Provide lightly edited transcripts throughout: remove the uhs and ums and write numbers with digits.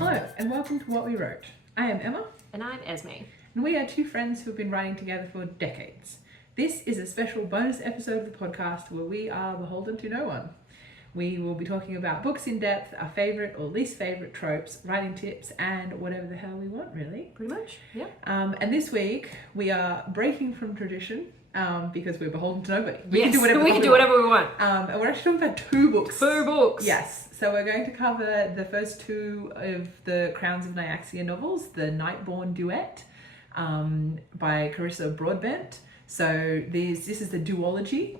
Hello, and welcome to What We Wrote. I am Emma. And I'm Esme. And we are two friends who have been writing together for decades. This is a special bonus episode of the podcast where we are beholden to no one. We will be talking about books in depth, our favourite or least favourite tropes, writing tips, and whatever the hell we want, really. Pretty much, yeah. And this week, we are breaking from tradition because we're beholden to nobody. We can do whatever we want. And we're actually talking about two books. Two books. Yes. So we're going to cover the first two of the Crowns of Nyaxia novels, the Nightborn Duet by Carissa Broadbent. So this is the duology,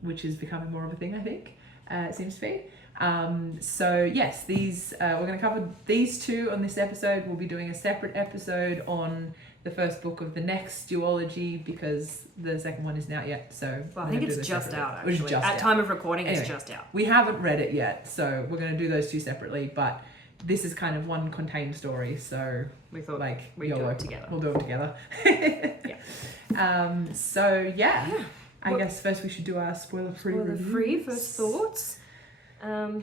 which is becoming more of a thing, I think, it seems to be. So yes, we're going to cover these two on this episode. We'll be doing a separate episode on the first book of the next duology because the second one isn't out yet. So I think it's just out, actually. Just At out. time of recording, Anyway, it's just out. We haven't read it yet, so we're going to do those two separately, but this is kind of one contained story, so we thought we'd do it together. We'll do them together. Yeah. I guess first we should do our spoiler-free first thoughts. What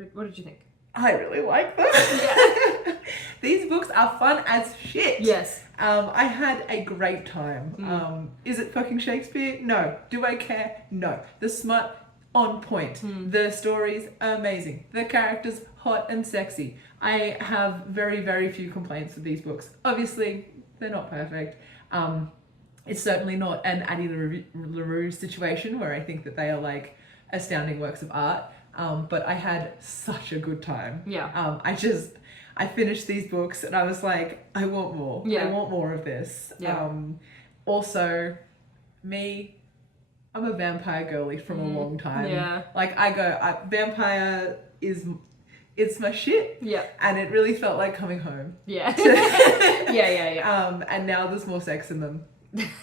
did you think? I really like them. Yeah. These books are fun as shit. Yes. I had a great time. Is it fucking Shakespeare? No. Do I care? No. The smut, on point. The stories, amazing. The characters, hot and sexy. I have very, very few complaints with these books. Obviously, they're not perfect. It's certainly not an Addie LaRue situation where I think that they are like astounding works of art. But I had such a good time. Yeah. I finished these books and I was like, I want more. Yeah. I want more of this. Yeah. Also, I'm a vampire girly from a long time. Yeah. Like vampire it's my shit. Yeah. And it really felt like coming home. Yeah. Yeah. And now there's more sex in them.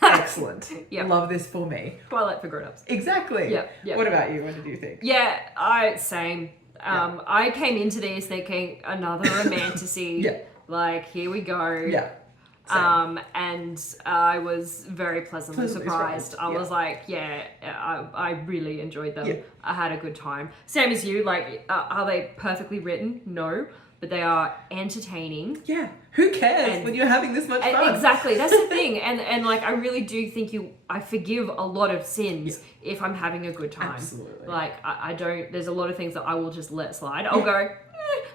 Excellent. Yeah. Love this for me. Twilight for grown-ups. Exactly. Yeah. What about you? What did you think? Yeah, same. I came into this thinking another romantasy. Yeah. Like, here we go. Yeah. Same. And I was very pleasantly surprised. I was like, I really enjoyed them. Yeah. I had a good time. Same as you, like, are they perfectly written? No. But they are entertaining. Yeah. Who cares when you're having this much fun? Exactly. That's the thing. And like, I really do think I forgive a lot of sins if I'm having a good time. Absolutely. Like, I don't, there's a lot of things that I will just let slide. I'll go,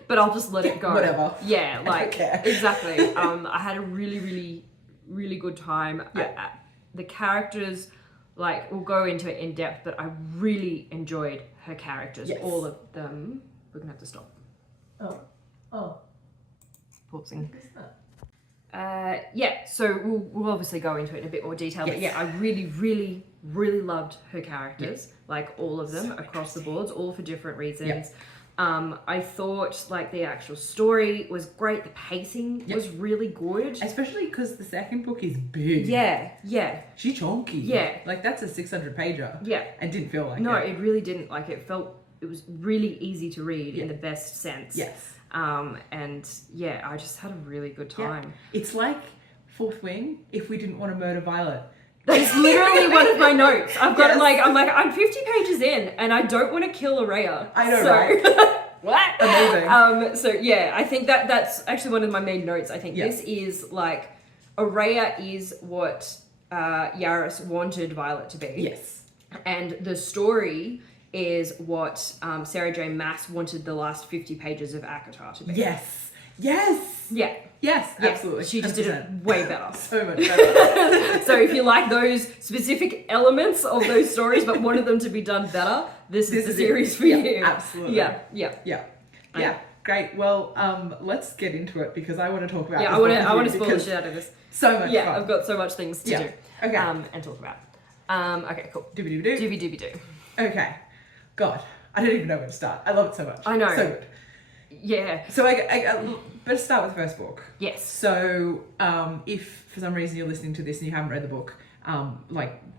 but I'll just let it go. Whatever. Yeah. Like, I don't care. Exactly. I had a really, really, really good time. Yeah. The characters, like, we'll go into it in depth, but I really enjoyed her characters. Yes. All of them. We're going to have to stop. Oh. Pausing. So we'll obviously go into it in a bit more detail. Yes. But yeah, I really, really, really loved her characters, like all of them across the boards, all for different reasons. Yep. I thought like the actual story was great. The pacing was really good. Especially because the second book is big. Yeah. She's chunky. Yeah. Like that's a 600-pager. Yeah. It didn't feel like it. No, it really didn't. Like it was really easy to read in the best sense. Yes. And yeah, I just had a really good time. Yeah. It's like Fourth Wing if we didn't want to murder Violet. That's literally one of my notes. I've got I'm 50 pages in and I don't want to kill Araya. I know, right? What? Amazing. So yeah, I think that's actually one of my main notes. I think this is like, Araya is what Yaris wanted Violet to be. Yes. And the story is what Sarah J. Maas wanted the last 50 pages of ACOTAR to be. Yes. Yeah. Yes, absolutely. She just did it way better. So much better. So if you like those specific elements of those stories but wanted them to be done better, this is the series for you. Absolutely. Yeah. Great. Well, let's get into it because I want to talk about this. I want to spoil the shit out of this. So much fun. Yeah, I've got so much things to do. Okay. And talk about. Okay, cool. Doobie-doobie-doo. Okay. God, I don't even know where to start. I love it so much. I know. So good. Yeah. So I better start with the first book. Yes. So if for some reason you're listening to this and you haven't read the book,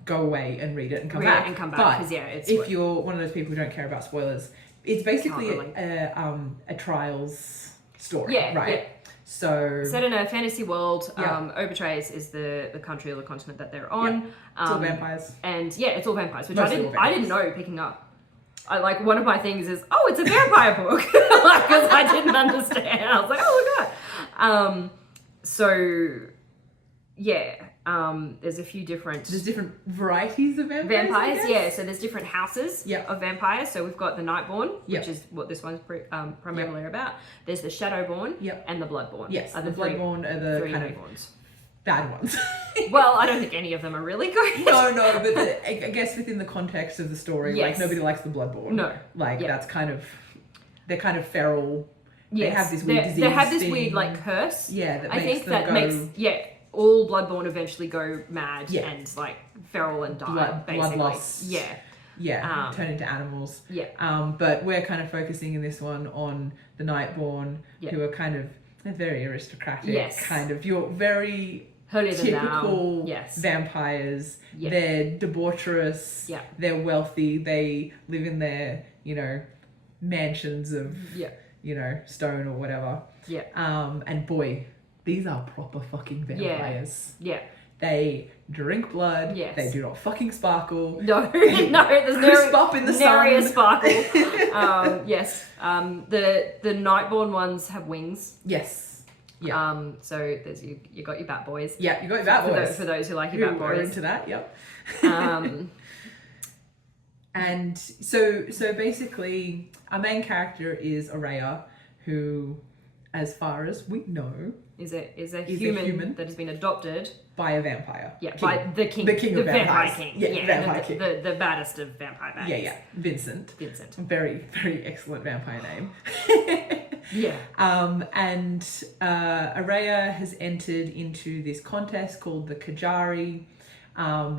go away and read it and come back. But if you're one of those people who don't care about spoilers, it's basically a trials story, right? Yeah. So set in a fantasy world. Obertrace is the country or the continent that they're on. It's all vampires. And yeah, it's all vampires, which I didn't know picking up. I like one of my things is, oh, it's a vampire book, like because I didn't understand. I was like, oh my god. So yeah, there's a few different. There's different varieties of vampires. Yeah. So there's different houses Yep. of vampires. So we've got the Nightborn, Yep. which is what this one's primarily about. There's the Shadowborn. Yep. And the Bloodborn. Yes, are the Bloodborn are the three kind main of ones. bad ones. Well, I don't think any of them are really good. No, but I guess within the context of the story, Yes. like nobody likes the Bloodborn. No. Like Yep. that's kind of, they're kind of feral. Yes. They have this weird disease. They have this thing. weird like curse. Yeah, that I makes think them that go makes all Bloodborne eventually go mad Yeah. and like feral and die. blood basically. loss. Yeah. Yeah, turn into animals. Yeah. But we're kind of focusing in this one on the Nightborn, Yeah. who are kind of, they're very aristocratic. Yes. Kind of, you're very Holier than thou. typical Yes. vampires. Yeah. They're debaucherous. Yeah. They're wealthy. They live in their, mansions of, stone or whatever. Yeah. And boy, these are proper fucking vampires. Yeah. They drink blood. Yes. They do not fucking sparkle. No, there's Crisp up in the nary a sun. sparkle. Yes. The Nightborn ones have wings. Yes. Yeah. So there's you got your Bat Boys. Yeah, you got your Bat Boys. For those who like your Bat Who are Boys. into that, yep. Um, And so basically, our main character is Araya, who, as far as we know, is a a human human. that has been adopted. by a vampire. Yeah, King. by the king. The king of vampire vampires. king. Yeah, vampire king. The baddest of vampire baddies. Yeah, Vincent. Vincent. Very, very excellent vampire name. Yeah. And Araya has entered into this contest called the Kajari,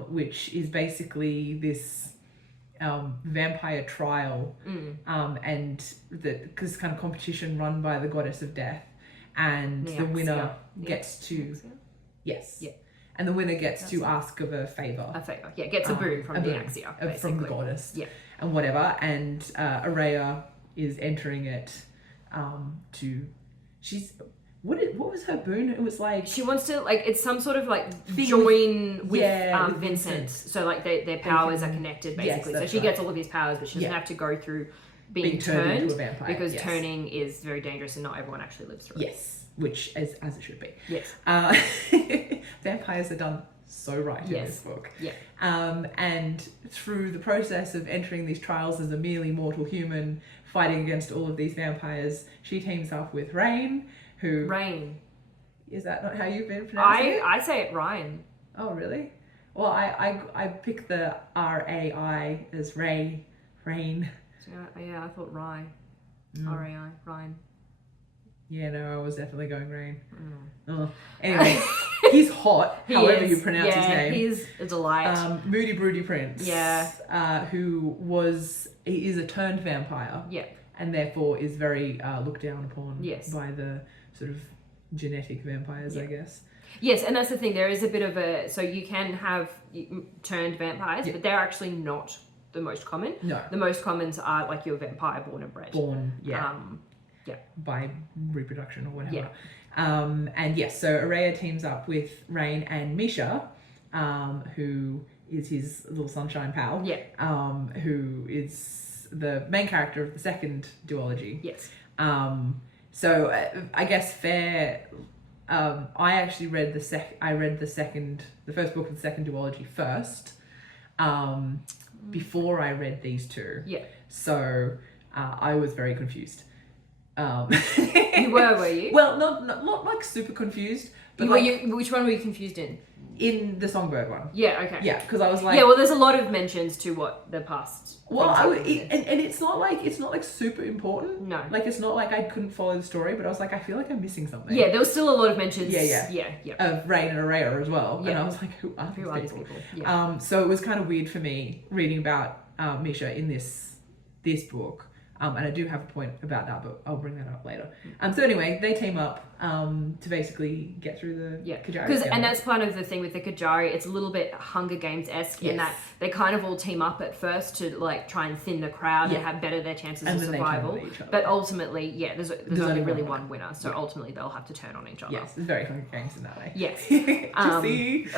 which is basically this vampire trial, and this kind of competition run by the goddess of death, and the winner gets to yes, yeah, and the winner gets to ask of a favor. A favor, yeah, gets a boon from Nyaxia, basically. From the goddess, yeah, and whatever. And Araya is entering it what was her boon? It was like she wants to it's some sort of Thing join with with Vincent. So their powers are connected basically. Yes, so she right. gets all of his powers, but she doesn't have to go through being turned into a vampire, because yes. turning is very dangerous and not everyone actually lives through it. Yes, which as it should be. Yes. Vampires are done so right in this book. Yeah. And through the process of entering these trials as a merely mortal human, fighting against all of these vampires, she teams up with Rain, who... Rain. Is that not how you've been pronouncing it? I say it Ryan. Oh, really? Well, I picked the R-A-I as Rain. So, yeah, I thought Rye. R-A-I, Ryan. Yeah, no, I was definitely going Rain. Mm. Oh. Anyway, he's hot, however you pronounce his name. He's a delight. Moody Broody Prince. Yeah. He is a turned vampire. Yeah. And therefore is very looked down upon by the sort of genetic vampires, I guess. Yes, and that's the thing. There is a bit of so you can have turned vampires, but they're actually not the most common. No. The most commons are like your vampire born and bred. By reproduction or whatever. Yeah. And yes, so Araya teams up with Rain and Misha, who is his little sunshine pal. Yeah. Who is the main character of the second duology. Yes. So I guess fair. I actually read the first book of the second duology first, before I read these two. Yeah. So I was very confused. You were you? Well, not like super confused, but which one were you confused in? In the Songbird one. Yeah. Okay. Yeah, because I was like, yeah. Well, there's a lot of mentions to what the past. well, and it's not like super important. No. Like it's not like I couldn't follow the story, but I was like, I feel like I'm missing something. Yeah, there was still a lot of mentions. Yeah. Of Rain and Araya as well, and I was like, who are these people? Yeah. So it was kind of weird for me reading about Misha in this book. And I do have a point about that, but I'll bring that up later. So anyway, they team up to basically get through the Kajari. And that's part of the thing with the Kajari. It's a little bit Hunger Games-esque in that they kind of all team up at first to like try and thin the crowd and have better their chances of survival. But ultimately, there's only really one winner. So ultimately, they'll have to turn on each other. Yes, it's very Hunger Games in that way. Yes. See?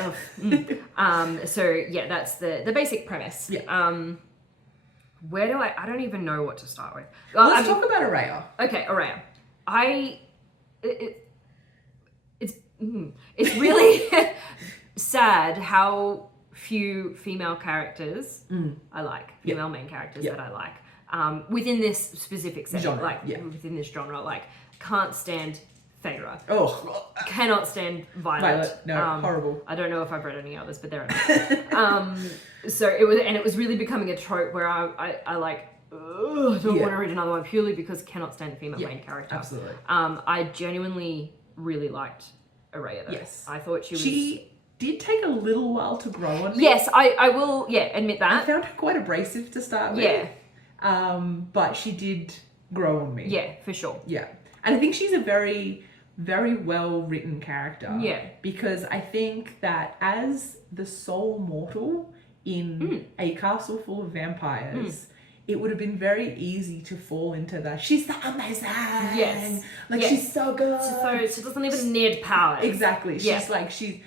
So that's the basic premise. Yeah. Where do I don't even know what to start with. Let's talk about Araya. Okay, Araya. It's really sad how few female characters I like, female main characters that I like, within this specific setting, genre, within this genre, like, can't stand Phaedra. Oh, cannot stand Violet. No, horrible. I don't know if I've read any others, but there are. So it was really becoming a trope where I like, don't want to read another one purely because cannot stand a female main character. Absolutely. I genuinely really liked Araya though. Yes. I thought she did take a little while to grow on me. Yes, I will admit that. I found her quite abrasive to start with. Yeah. But she did grow on me. Yeah, for sure. Yeah. And I think she's a very, very well written character. Yeah. Because I think that as the sole mortal in a castle full of vampires, it would have been very easy to fall into the she's the amazing. Yes. Like she's so good. So she doesn't even need power. Exactly. She's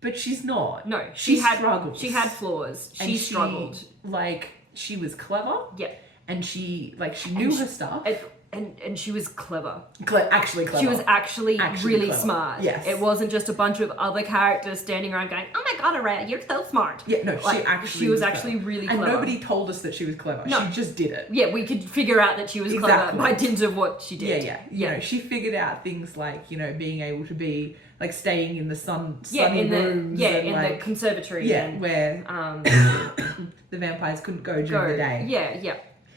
but she's not. No. She struggled. She had flaws. She struggled. She was clever. Yeah. And she knew her stuff. And she was clever. Actually clever. She was actually really clever. smart. Yes. It wasn't just a bunch of other characters standing around going, "Oh my god, Araya, you're so smart." Yeah, no, she was actually really clever. And nobody told us that she was clever. No. She just did it. Yeah, we could figure out that she was clever by dint of what she did. Yeah. You know, she figured out things like, being able to be like staying in the sunny rooms. In the conservatory. Yeah, where the vampires couldn't go during the day. Yeah.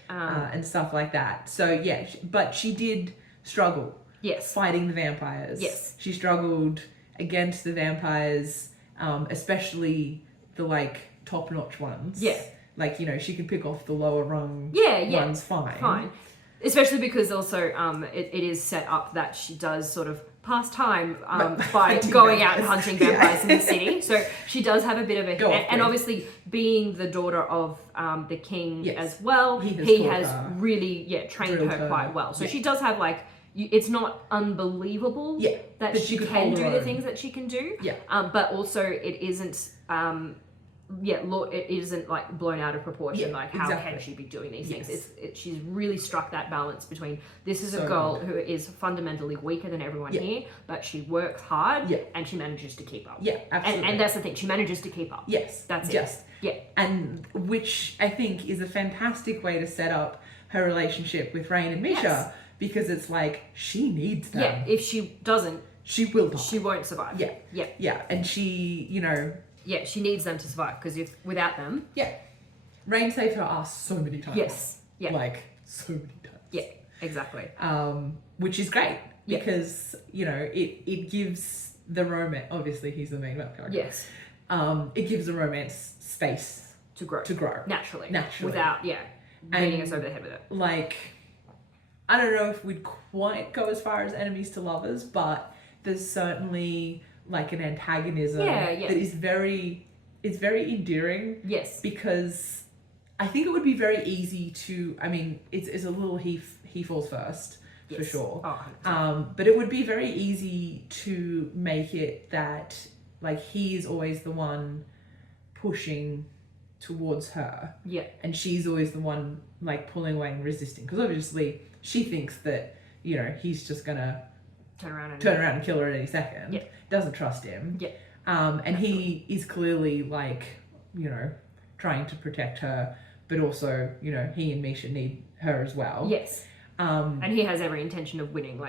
And stuff like that. So but she did struggle. Yes. Fighting the vampires. Yes. She struggled against the vampires, especially the top-notch ones. Yeah. She could pick off the lower rung ones fine. Especially because also it is set up that she does sort of pass time by going out and hunting vampires in the city. So she does have a bit of and obviously being the daughter of the king as well, he has really trained her quite well. So she does have it's not unbelievable that she can do the things that she can do. Yeah. But also it isn't it isn't blown out of proportion. How can she be doing these things? She's really struck that balance between this is a girl who is fundamentally weaker than everyone here, but she works hard and she manages to keep up. Yeah, absolutely. And that's the thing, she manages to keep up. Yes, that's it. Yeah, and which I think is a fantastic way to set up her relationship with Rain and Misha because it's she needs them. Yeah, if she doesn't, she will die. She won't survive. Yeah, and she Yeah, she needs them to survive because without them... Yeah. Rain saved her ass so many times. Yes. Yeah. So many times. Yeah, exactly. Which is great because, it gives the romance... Obviously, he's the main character. Yes. It gives the romance space to grow. Naturally. Without, beating us over the head with it. I don't know if we'd quite go as far as enemies to lovers, but there's certainly... an antagonism that is very endearing. Yes. Because I think it would be very easy to, it's a little he falls first, for sure. Oh, but it would be very easy to make it that, he is always the one pushing towards her. Yeah. And she's always the one, pulling away and resisting. Because obviously she thinks that, he's just gonna turn around and kill her at any second. Yeah. Doesn't trust him. Yeah. And he is clearly trying to protect her, but also, he and Misha need her as well. Yes. And he has every intention of winning.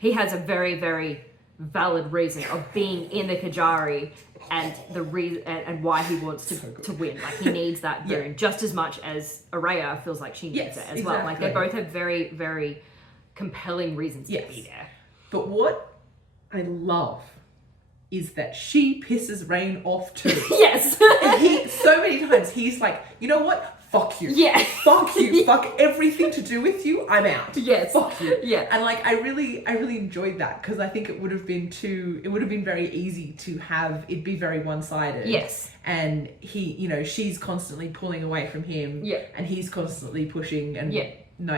He has a very, very valid reason of being in the Kajari and the reason and why he wants to win. He needs that boon just as much as Araya feels like she needs it as well. They both have very, very compelling reasons to be there. But what I love is that she pisses Rain off too. Yes. And so many times he's like, you know what? Fuck you. Yeah. Fuck you. Fuck everything to do with you. I'm out. Yes. Fuck you. Yeah. And I really enjoyed that because I think it would have been very easy to have it be very one-sided. Yes. And she's constantly pulling away from him. Yeah. And he's constantly pushing and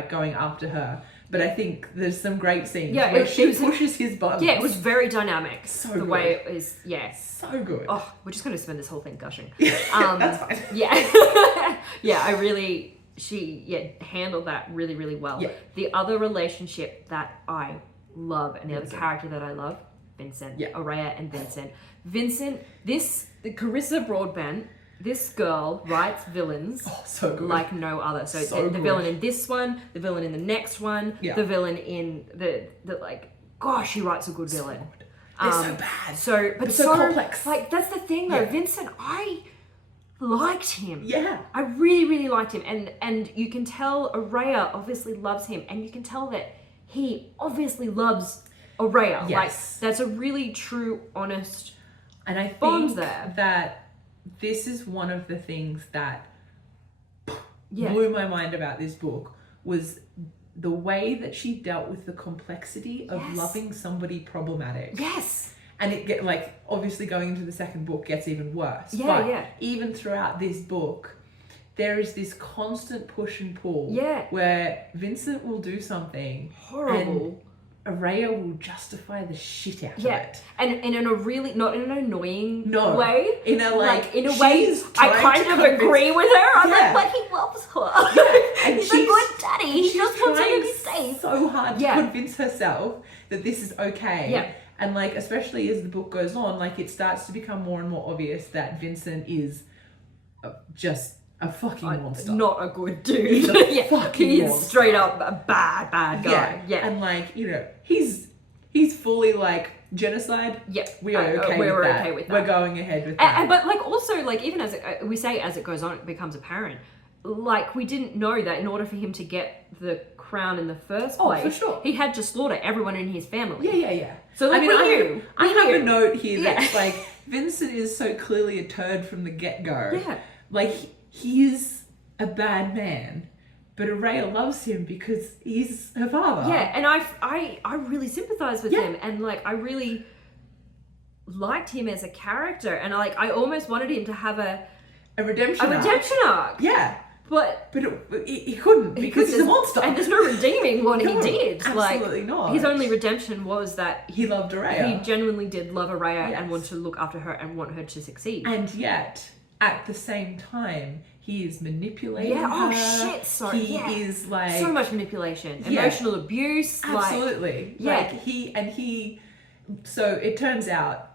going after her. But I think there's some great scenes where she pushes his buttons. Yeah, it was very dynamic. So the good. way it is, so good. Oh, we're just going to spend this whole thing gushing. That's fine. Yeah. Yeah, handled that really, really well. Yeah. The other relationship that I love, and the other character that I love, Vincent. Yeah. Aurea and Vincent. The Carissa Broadbent, this girl writes villains so good. like no other. So the villain in this one, the villain in the next one, the villain in the like, gosh, she writes a good villain. They're so bad. But so complex. Like, that's the thing though. Vincent, I liked him. Yeah. I really, really liked him. And you can tell Aurea obviously loves him. And you can tell that he obviously loves Aurea. Yes. Like, that's a really true, honest and I bond think there. that this is one of the things that blew my mind about this book was the way that she dealt with the complexity of loving somebody problematic. Yes. And it get like, obviously going into the second book gets even worse. Yeah, but even throughout this book, there is this constant push and pull where Vincent will do something horrible. And Aurea will justify the shit out of it. And in a really, not in an annoying way. In a in a way, I kind of agree with her. I'm like, but he loves her. And he's a good daddy. He just wants her to be safe. So hard to convince herself that this is okay. Yeah. And like, especially as the book goes on, like it starts to become more and more obvious that Vincent is just a fucking monster. Not a good dude. He's a fucking he monster. Is straight up a bad guy. Yeah. And like, you know, he's fully like genocide. Yeah. We are okay with that. We're going ahead with that. But like also like even as we say as it goes on, it becomes apparent. Like we didn't know that in order for him to get the crown in the first place, for sure, he had to slaughter everyone in his family. Yeah. So like, I have a note here that's like Vincent is so clearly a turd from the get-go. Yeah. Like he is a bad man, but Aurea loves him because he's her father. Yeah, and I really sympathize with him, and like I really liked him as a character, and like I almost wanted him to have a redemption arc. Yeah. But he couldn't because he's a monster. And there's no redeeming what he did. Absolutely not. His only redemption was that he loved Aurea. He genuinely did love Aurea and wanted to look after her and want her to succeed. And yet, at the same time, he is manipulating her. Oh shit, sorry. He is like... So much manipulation. Emotional abuse. Absolutely. So it turns out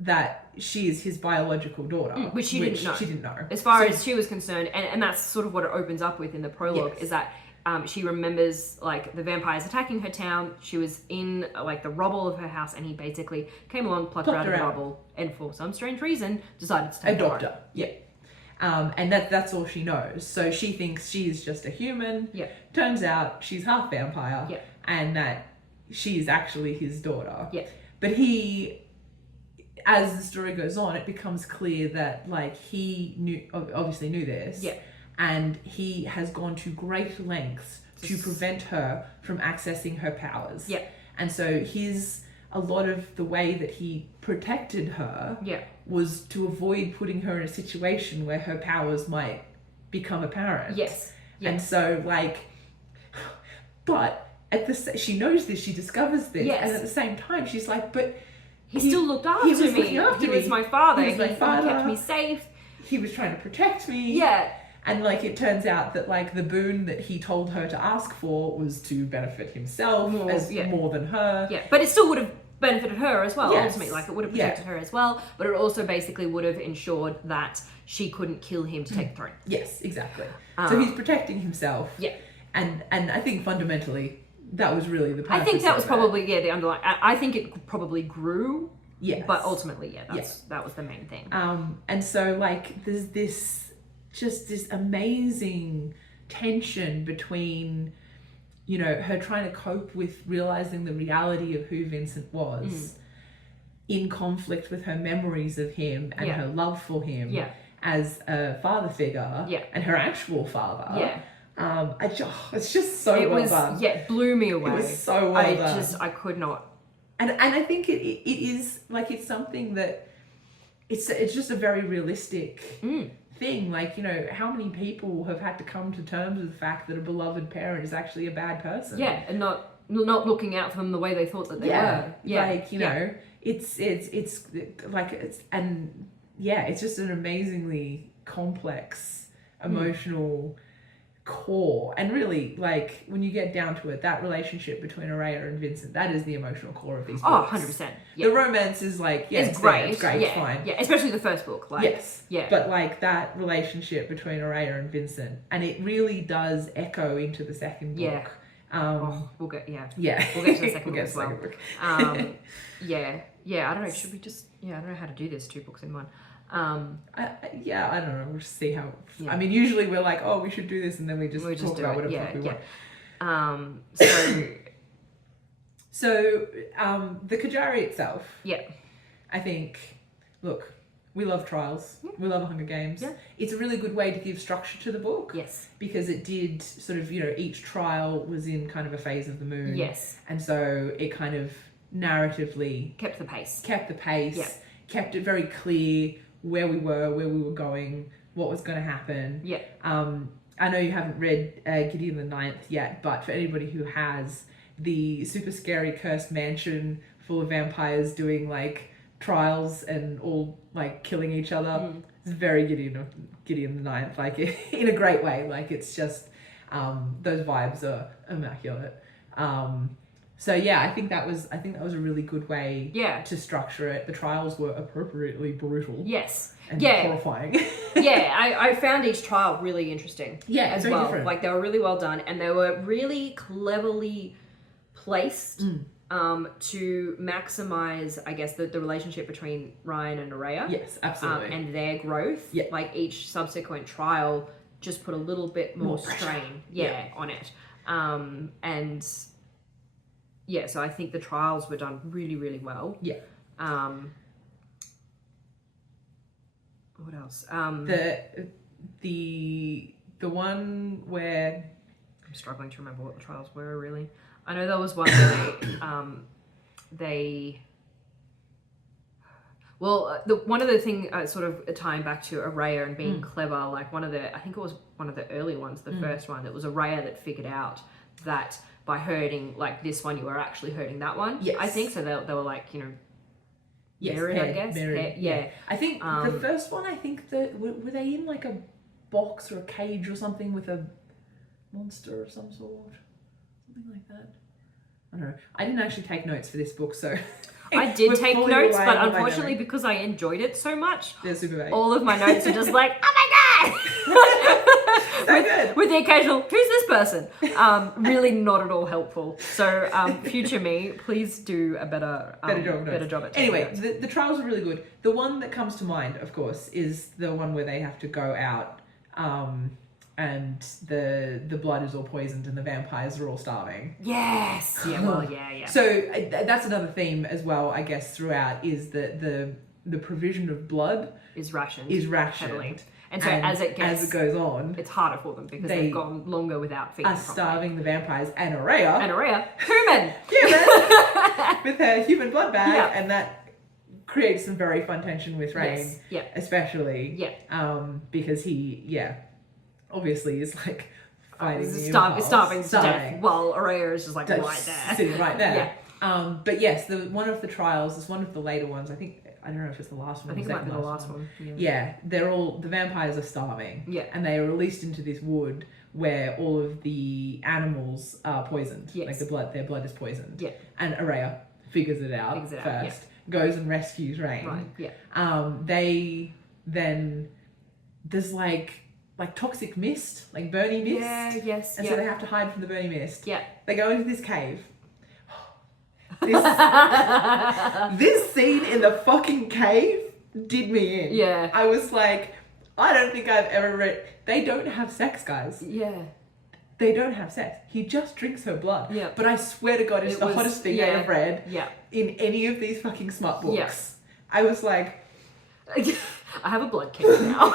that she is his biological daughter. Which she didn't know. She didn't know. As far as she was concerned, and that's sort of what it opens up with in the prologue, is that she remembers like the vampires attacking her town. She was in like the rubble of her house, and he basically came along, plucked her out of the rubble, and for some strange reason decided to take adopt her. Yeah. And that's all she knows. So she thinks she's just a human. Yeah. Turns out she's half vampire. Yeah. And that she's actually his daughter. Yeah. But he, as the story goes on, it becomes clear that like he obviously knew this. Yeah. And he has gone to great lengths to prevent her from accessing her powers. Yeah. And so a lot of the way that he protected her was to avoid putting her in a situation where her powers might become apparent. Yes. Yeah. And so like, but she knows this, she discovers this, and at the same time she's like, but he still looked after me. He was my father. He kept me safe. He was trying to protect me. Yeah. And like it turns out that like the boon that he told her to ask for was to benefit himself more than her. Yeah, but it still would have benefited her as well. Ultimately, like it would have protected her as well. But it also basically would have ensured that she couldn't kill him to take the throne. Yes, exactly. So he's protecting himself. Yeah, and I think fundamentally that was really the purpose. I think that was probably the underlying. I think it probably grew. Yes, but ultimately, that was the main thing. And so like there's this amazing tension between, you know, her trying to cope with realizing the reality of who Vincent was in conflict with her memories of him and her love for him as a father figure and her actual father. It's just so well done. Yeah, it blew me away. It was so well done. I could not. And I think it is like, it's something that it's just a very realistic thing. Like, you know, how many people have had to come to terms with the fact that a beloved parent is actually a bad person? Yeah, and not looking out for them the way they thought that they were. Yeah, like, you know, it's like it's just an amazingly complex emotional core. And really, like, when you get down to it, that relationship between Araya and Vincent, that is the emotional core of these books. 100%. The romance is like, it's great. It's great, yeah, it's fine. Yeah, especially the first book. Like, yes. Yeah. But like that relationship between Araya and Vincent, and it really does echo into the second book. Yeah. We'll get to the second book as well. I don't know. Should we just? I don't know how to do this. 2 books in one. I don't know. We'll just see how. Yeah. I mean, usually we're like, oh, we should do this, and then we just talk about whatever we want. So the Kajari itself. Yeah. I think. Look, we love trials. Yeah. We love Hunger Games. Yeah. It's a really good way to give structure to the book. Yes. Because it did sort of, each trial was in kind of a phase of the moon. Yes. And so it kind of narratively kept the pace. Yeah. Kept it very clear where we were going, what was going to happen. Yeah. I know you haven't read Gideon the Ninth yet, but for anybody who has, the super scary cursed mansion full of vampires doing like trials and all like killing each other. It's very Gideon the Ninth, like in a great way. Like it's just those vibes are immaculate. So yeah, I think that was a really good way to structure it. The trials were appropriately brutal. Yes. And horrifying. I found each trial really interesting. Yeah, as very well. Different. Like they were really well done, and they were really cleverly placed to maximize, I guess, the relationship between Ryan and Araya. Yes, absolutely. And their growth. Yeah. Like each subsequent trial just put a little bit more strain on it. And yeah, so I think the trials were done really, really well. Yeah. What else? The one where I'm struggling to remember what the trials were really. I know there was one where one of the thing sort of tying back to Araya and being clever, like I think it was one of the early ones, the first one, it was Araya that figured out that by hurting like this one, you were actually hurting that one. Yes. I think so. They were like, mirrored, I guess. Yeah. I think the first one, I think were they in like a box or a cage or something with a monster of some sort? Something like that. I don't know. I didn't actually take notes for this book, so I did take notes, but unfortunately because I enjoyed it so much, they're super vague. All of my notes are just like, oh my god! So good. With the occasional, who's this person? Really not at all helpful. So future me, please do a better job at taking Anyway, notes. the trials are really good. The one that comes to mind, of course, is the one where they have to go out and the blood is all poisoned and the vampires are all starving. Yes. Yeah. So that's another theme as well, I guess, throughout, is that the provision of blood is rationed. Heavily. And so as it goes on, it's harder for them because they've gone longer without feeding. Are starving the vampires and Araya, human, with her human blood bag, and that creates some very fun tension with Rain, especially, because he, obviously is like fighting starving to death while Araya is just like right there, sitting right there. But yes, one of the trials is one of the later ones. I don't know if it's the last one. I think it might be the last one. The vampires are starving. Yeah. And they are released into this wood where all of the animals are poisoned. Yes. Like their blood is poisoned. Yeah. And Araya figures it out first. Goes and rescues Rain. Right. Yeah. They then there's like toxic mist, like burning mist. Yeah, yes. And so they have to hide from the burning mist. Yeah. They go into this cave. This scene in the fucking cave did me in. Yeah. I was like, I don't think I've ever read. They don't have sex, guys. Yeah. They don't have sex. He just drinks her blood. Yeah. But I swear to God, it's the hottest thing I have read. Yeah. In any of these fucking smut books. Yeah. I was like, I have a blood cake now.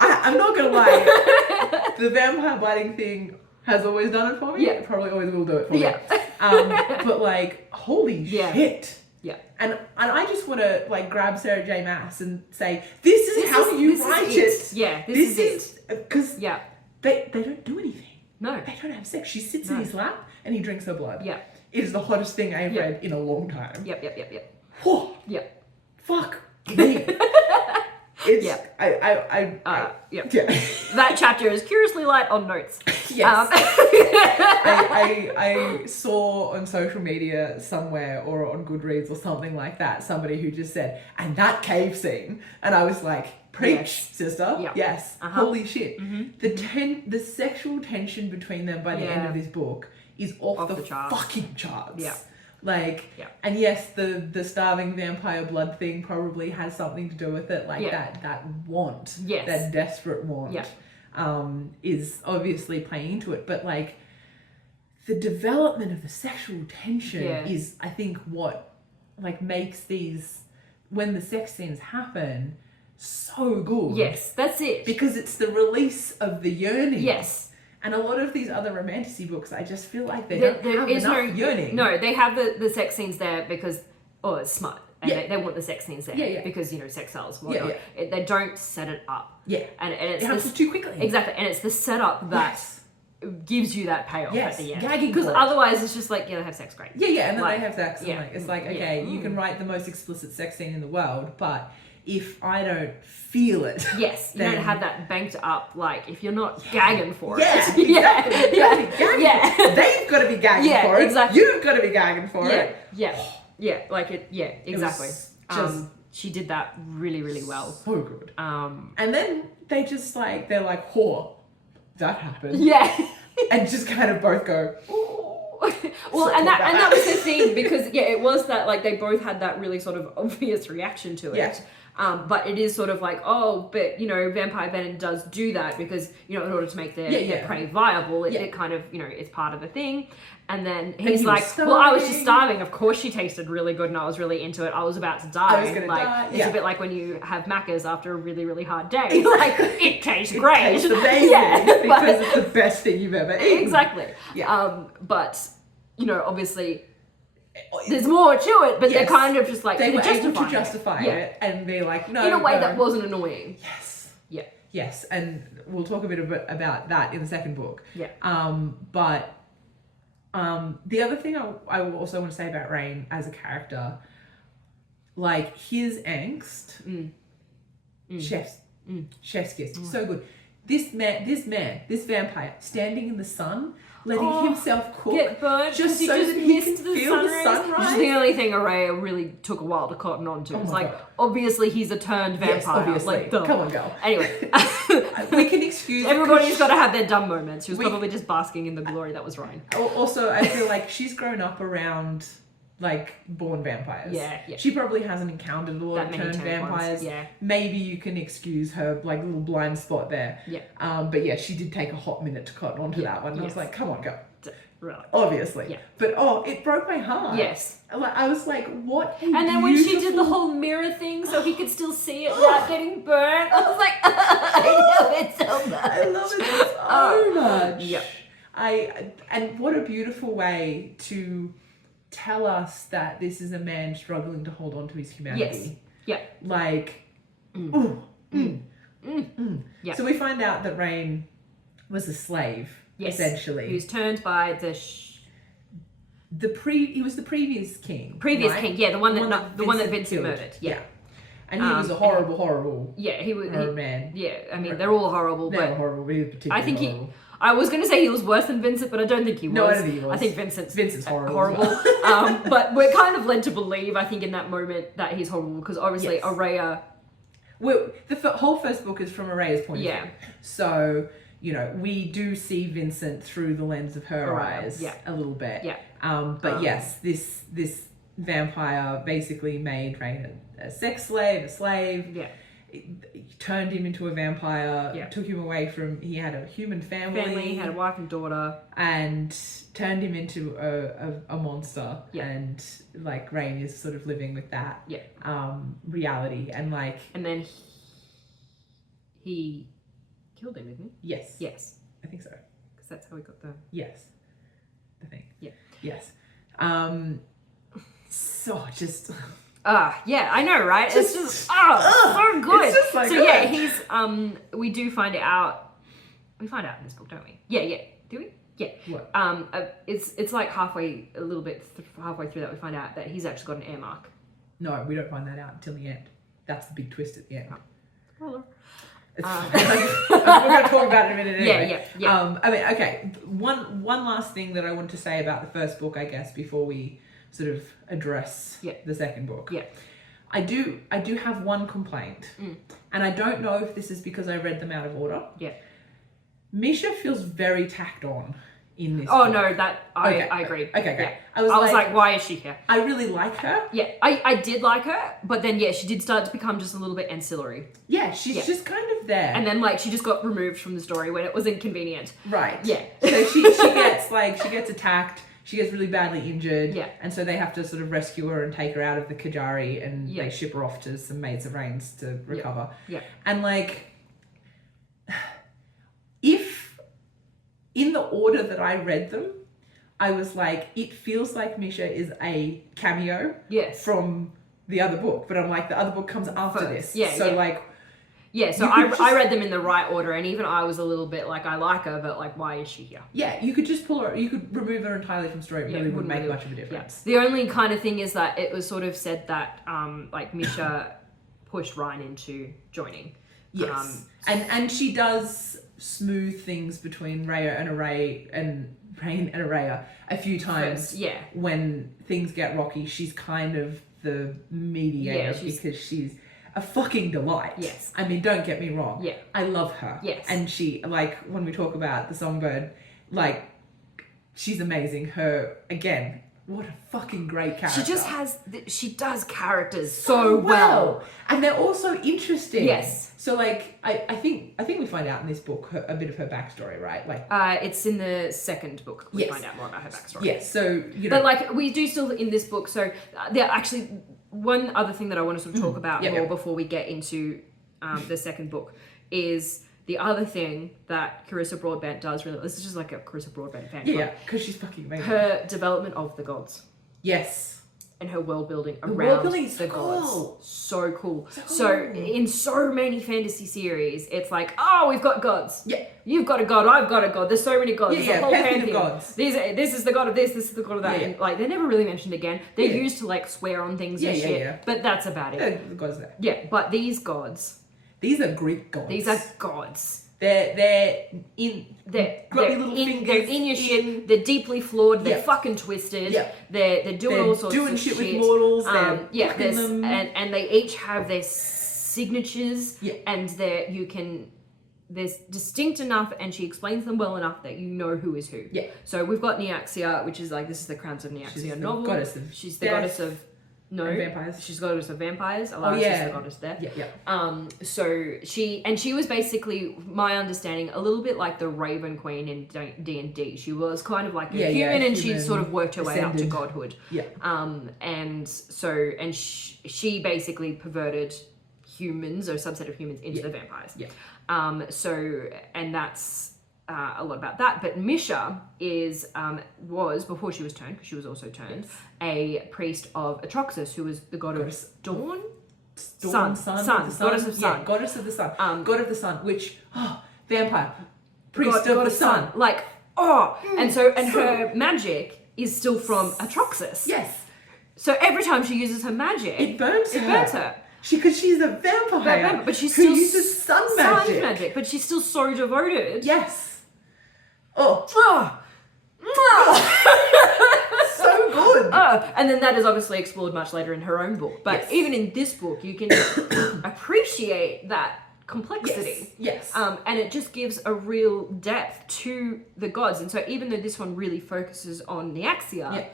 I'm not gonna lie. The vampire biting thing has always done it for me. Yeah. It probably always will do it for me. Yeah. But like, holy shit. Yeah. And I just want to like grab Sarah J. Maas and say, this is how you write it. Yeah, this is it. Because they don't do anything. No. They don't have sex. She sits in his lap and he drinks her blood. Yeah. It is the hottest thing I've read in a long time. Yep. Whew. Yep. Fuck me. It's Yeah. yeah. That chapter is curiously light on notes. Yes. I saw on social media somewhere or on Goodreads or something like that, somebody who just said, and that cave scene. And I was like, preach, sister. Yep. Yes. Holy shit. The sexual tension between them by the end of this book is off the charts. Fucking charts. Yeah. Like, and yes, the starving vampire blood thing probably has something to do with it. Like that want, that desperate want, is obviously playing into it. But like, the development of the sexual tension is, I think, what like makes these, when the sex scenes happen, so good. Yes, that's it. Because it's the release of the yearning. Yes. And a lot of these other romantasy books, I just feel like they don't have enough yearning. No, they have the sex scenes there because, it's smart. And they want the sex scenes there because, sex sells. They don't set it up. Yeah. And it's it happens too quickly. Exactly. And it's the setup that gives you that payoff at the end. Gagging. Because otherwise it's just like, they have sex, great. Yeah, and then they have sex. And it's like, okay, you can write the most explicit sex scene in the world, but if I don't feel it, you don't have that banked up. Like if you're not gagging for it, exactly. They've got to be gagging for it. Exactly. You've got to be gagging for it. Like it. Yeah, exactly. She did that really, really well. So good. And then they're like, whore, that happened. Yeah, and just kind of both go. Well, and that was the thing because it was that like they both had that really sort of obvious reaction to it. Yeah. But it is sort of like, but vampire venom does do that because in order to make their prey viable, it kind of it's part of the thing. And then he's like, well, I was just starving. Of course, she tasted really good, and I was really into it. I was about to die. I was gonna die. It's a bit like when you have Macca's after a really, really hard day. Like it tastes great. It tastes amazing because it's the best thing you've ever eaten. Exactly. Yeah. But obviously. There's more to it, but they're kind of just like they were able to justify it, and they're like, no, in a way that wasn't annoying. Yes, and we'll talk a bit about that in the second book. But the other thing I also want to say about Rain as a character, like his angst, chef's kiss, so good. This vampire standing in the sun, letting himself cook, get burnt just so that he can feel the sunrise. Which is the only thing Araya really took a while to cotton on to. It's like, obviously he's a turned vampire. Yes, obviously. Like, come on, girl. Anyway. We can excuse... Everybody's got to have their dumb moments. She was probably just basking in the glory that was Ryan. Also, I feel like she's grown up around... like born vampires. Yeah. She probably hasn't encountered a lot of turned vampires. Yeah. Maybe you can excuse her like little blind spot there. Yeah. But yeah, she did take a hot minute to cotton onto that one. And I was like, come on, go. Really. Obviously. Yeah. But it broke my heart. Yes. I was like, what a And then when she did the whole mirror thing so he could still see it without getting burnt, I was like, I love it so much. I love it so much. Yep. And what a beautiful way to tell us that this is a man struggling to hold on to his humanity. Yes. Yeah. Like, Yeah. So we find out that Rain was a slave, essentially. He was turned by he was the previous king. King, yeah, the one that Vincent murdered. Yeah. And he was a horrible he was man. Yeah, I mean they're all horrible, but horrible, but he was particularly I think horrible. I was going to say he was worse than Vincent, but I don't think he was. No, I don't think he was. I think Vincent's horrible. But we're kind of led to believe, I think, in that moment that he's horrible because obviously Araya. Well, the whole first book is from Araya's point of view. So, we do see Vincent through the lens of her eyes a little bit. Yeah. But yes, this vampire basically made Rain a sex slave, a slave. Yeah. Turned him into a vampire, took him away from... He had a human family. Had a wife and daughter. And turned him into a monster. Yeah. And, like, Rain is sort of living with that reality. And, like... And then he killed him, didn't he? Yes. Yes. I think so. Because that's how he got the... Yes. The thing. Yeah. Yes. So, just... yeah, I know, right? It's just so good. It's just so good. Yeah, he's we do find it out. We find out in this book, don't we? Yeah. Do we? Yeah. What? It's like halfway through that we find out that he's actually got an air mark. No, we don't find that out until the end. That's the big twist at the end. Spoiler. We're going to talk about it in a minute anyway. Yeah. I mean, okay. One last thing that I want to say about the first book, I guess, before we sort of address the second book. Yeah. I do have one complaint, and I don't know if this is because I read them out of order. Yeah. Misha feels very tacked on in this. Oh book. no, that I agree. Okay, great. Yeah. I was like, why is she here? I really like her. Yeah, I did like her, but then she did start to become just a little bit ancillary. Yeah, she's just kind of there. And then like she just got removed from the story when it was inconvenient. Right. Yeah. So she gets attacked. She gets really badly injured. Yeah. And so they have to sort of rescue her and take her out of the Kajari, and they ship her off to some Maids of Rains to recover. Yeah. And like, if in the order that I read them, I was like, it feels like Misha is a cameo from the other book, but I'm like, the other book comes after this. Yeah. So like, so I read them in the right order, and even I was a little bit like, I like her, but like, why is she here? Yeah, you could just pull her, you could remove her entirely from the story. It really wouldn't make much of a difference. Yeah. The only kind of thing is that it was sort of said that like Misha pushed Ryan into joining. Yes. And she does smooth things between Raya and Rain and Araya a few times. Yeah. When things get rocky, she's kind of the mediator because she's a fucking delight. Yes. I mean, don't get me wrong. Yeah. I love her. Yes. And she, like, when we talk about the Songbird, like, she's amazing. Her, again, what a fucking great character. She does characters so well. And they're also interesting. Yes. So, like, I think we find out in this book a bit of her backstory, right? Like, it's in the second book we find out more about her backstory. Yes, so, you know. But, like, we do still in this book, so there actually... One other thing that I want to sort of talk about more before we get into the second book is the other thing that Carissa Broadbent does really... This is just like a Carissa Broadbent fan. Yeah, because she's fucking amazing. Her development of the gods. Yes. And her world building around the gods. So cool. So in so many fantasy series, it's like, oh, we've got gods. Yeah. You've got a god, I've got a god. There's so many gods. There's a whole pantheon of gods. This is the god of this is the god of that. And like they're never really mentioned again. They're used to like swear on things and shit. Yeah. But that's about it. The gods there. Yeah, but these gods. These are Greek gods. These are gods. They're in your shit. They're deeply flawed. They're fucking twisted. Yeah. They're doing all sorts of shit with mortals. And they each have their signatures. Yeah. And they're distinct enough, and she explains them well enough that you know who is who. Yeah. So we've got Nyaxia, which is like this is the Crowns of Nyaxia novel. She's the goddess of vampires. She's the goddess of vampires. She's the goddess there. Yeah. So she was basically, my understanding, a little bit like the Raven Queen in D&D. She was kind of like a human, and she sort of worked her way up to godhood. Yeah. And she basically perverted humans or a subset of humans into the vampires. Yeah. And that's a lot about that, but Misha was before she was turned, because she was also turned, a priest of Atroxus, who was the god of dawn, sun, goddess of sun, goddess of the sun, god of the sun, which vampire, priest of the sun, like and her magic is still from Atroxus. Yes. So every time she uses her magic, it burns her. Because she's a vampire, but she's still uses sun magic. But she's still so devoted. Yes. So good. And then that is obviously explored much later in her own book. But even in this book, you can appreciate that complexity. Yes. And it just gives a real depth to the gods. And so even though this one really focuses on Nyaxia,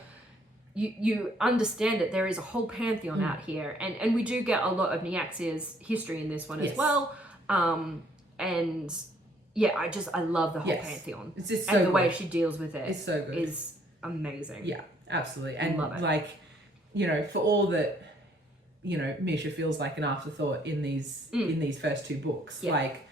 you understand that there is a whole pantheon out here. And we do get a lot of Nyaxia's history in this one as well. And I love the whole pantheon. It's just and the way she deals with it is amazing. Yeah, absolutely. And love it. Like, you know, for all that, you know, Misha feels like an afterthought in these first two books, like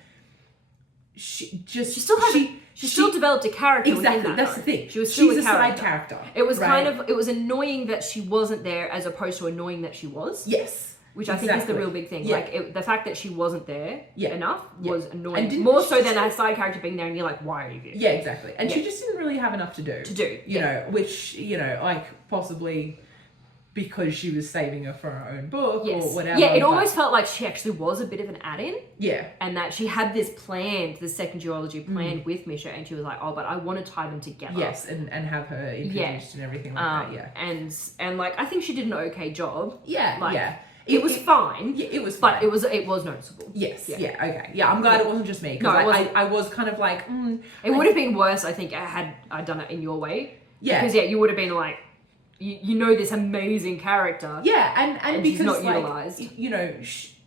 she still developed a character. Exactly, that's the thing. She's a side character. It was it was annoying that she wasn't there, as opposed to annoying that she was. Yes. Which I think is the real big thing. Like the fact that she wasn't there enough was annoying. And more so than a side character being there and you're like, why are you here? Yeah, exactly. And she just didn't really have enough to do. You know, which, you know, like possibly because she was saving her for her own book Yes. or whatever. Yeah, it almost felt like she actually was a bit of an add-in. Yeah. And that she had this planned, the second duology planned with Misha, and she was like, oh, but I want to tie them together. Yes, and have her introduced and everything like that, yeah. And like, I think she did an okay job. Yeah, like, yeah. It was fine. Yeah, it was fine. But it was noticeable. Yes, yeah, okay. Yeah, I'm glad it wasn't just me, because I was kind of like, It would have been worse, I think, had I done it in your way. Yeah. Because, you would have been like, you know this amazing character. Yeah, and because, she's not like, utilised. you know,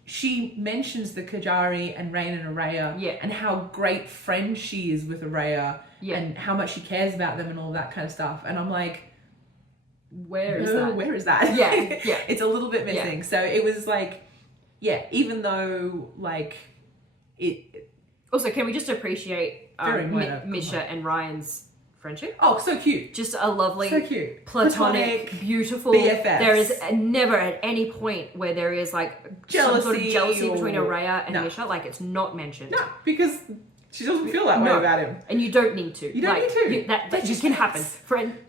she mentions the Kajari and Rain and Araya and how great friends she is with Araya and how much she cares about them and all that kind of stuff. And I'm like, where is that? Where is that? Yeah, yeah. It's a little bit missing. Yeah. So it was like, even though, like, it... Also, can we just appreciate Misha and Ryan's friendship? Oh, so cute. Just a lovely, so cute, platonic, beautiful BFFs. There is never at any point where there is like some sort of jealousy between Araya and Misha. Like, it's not mentioned. No, because she doesn't feel that way about him. And you don't need to. You don't need to. That just can happen.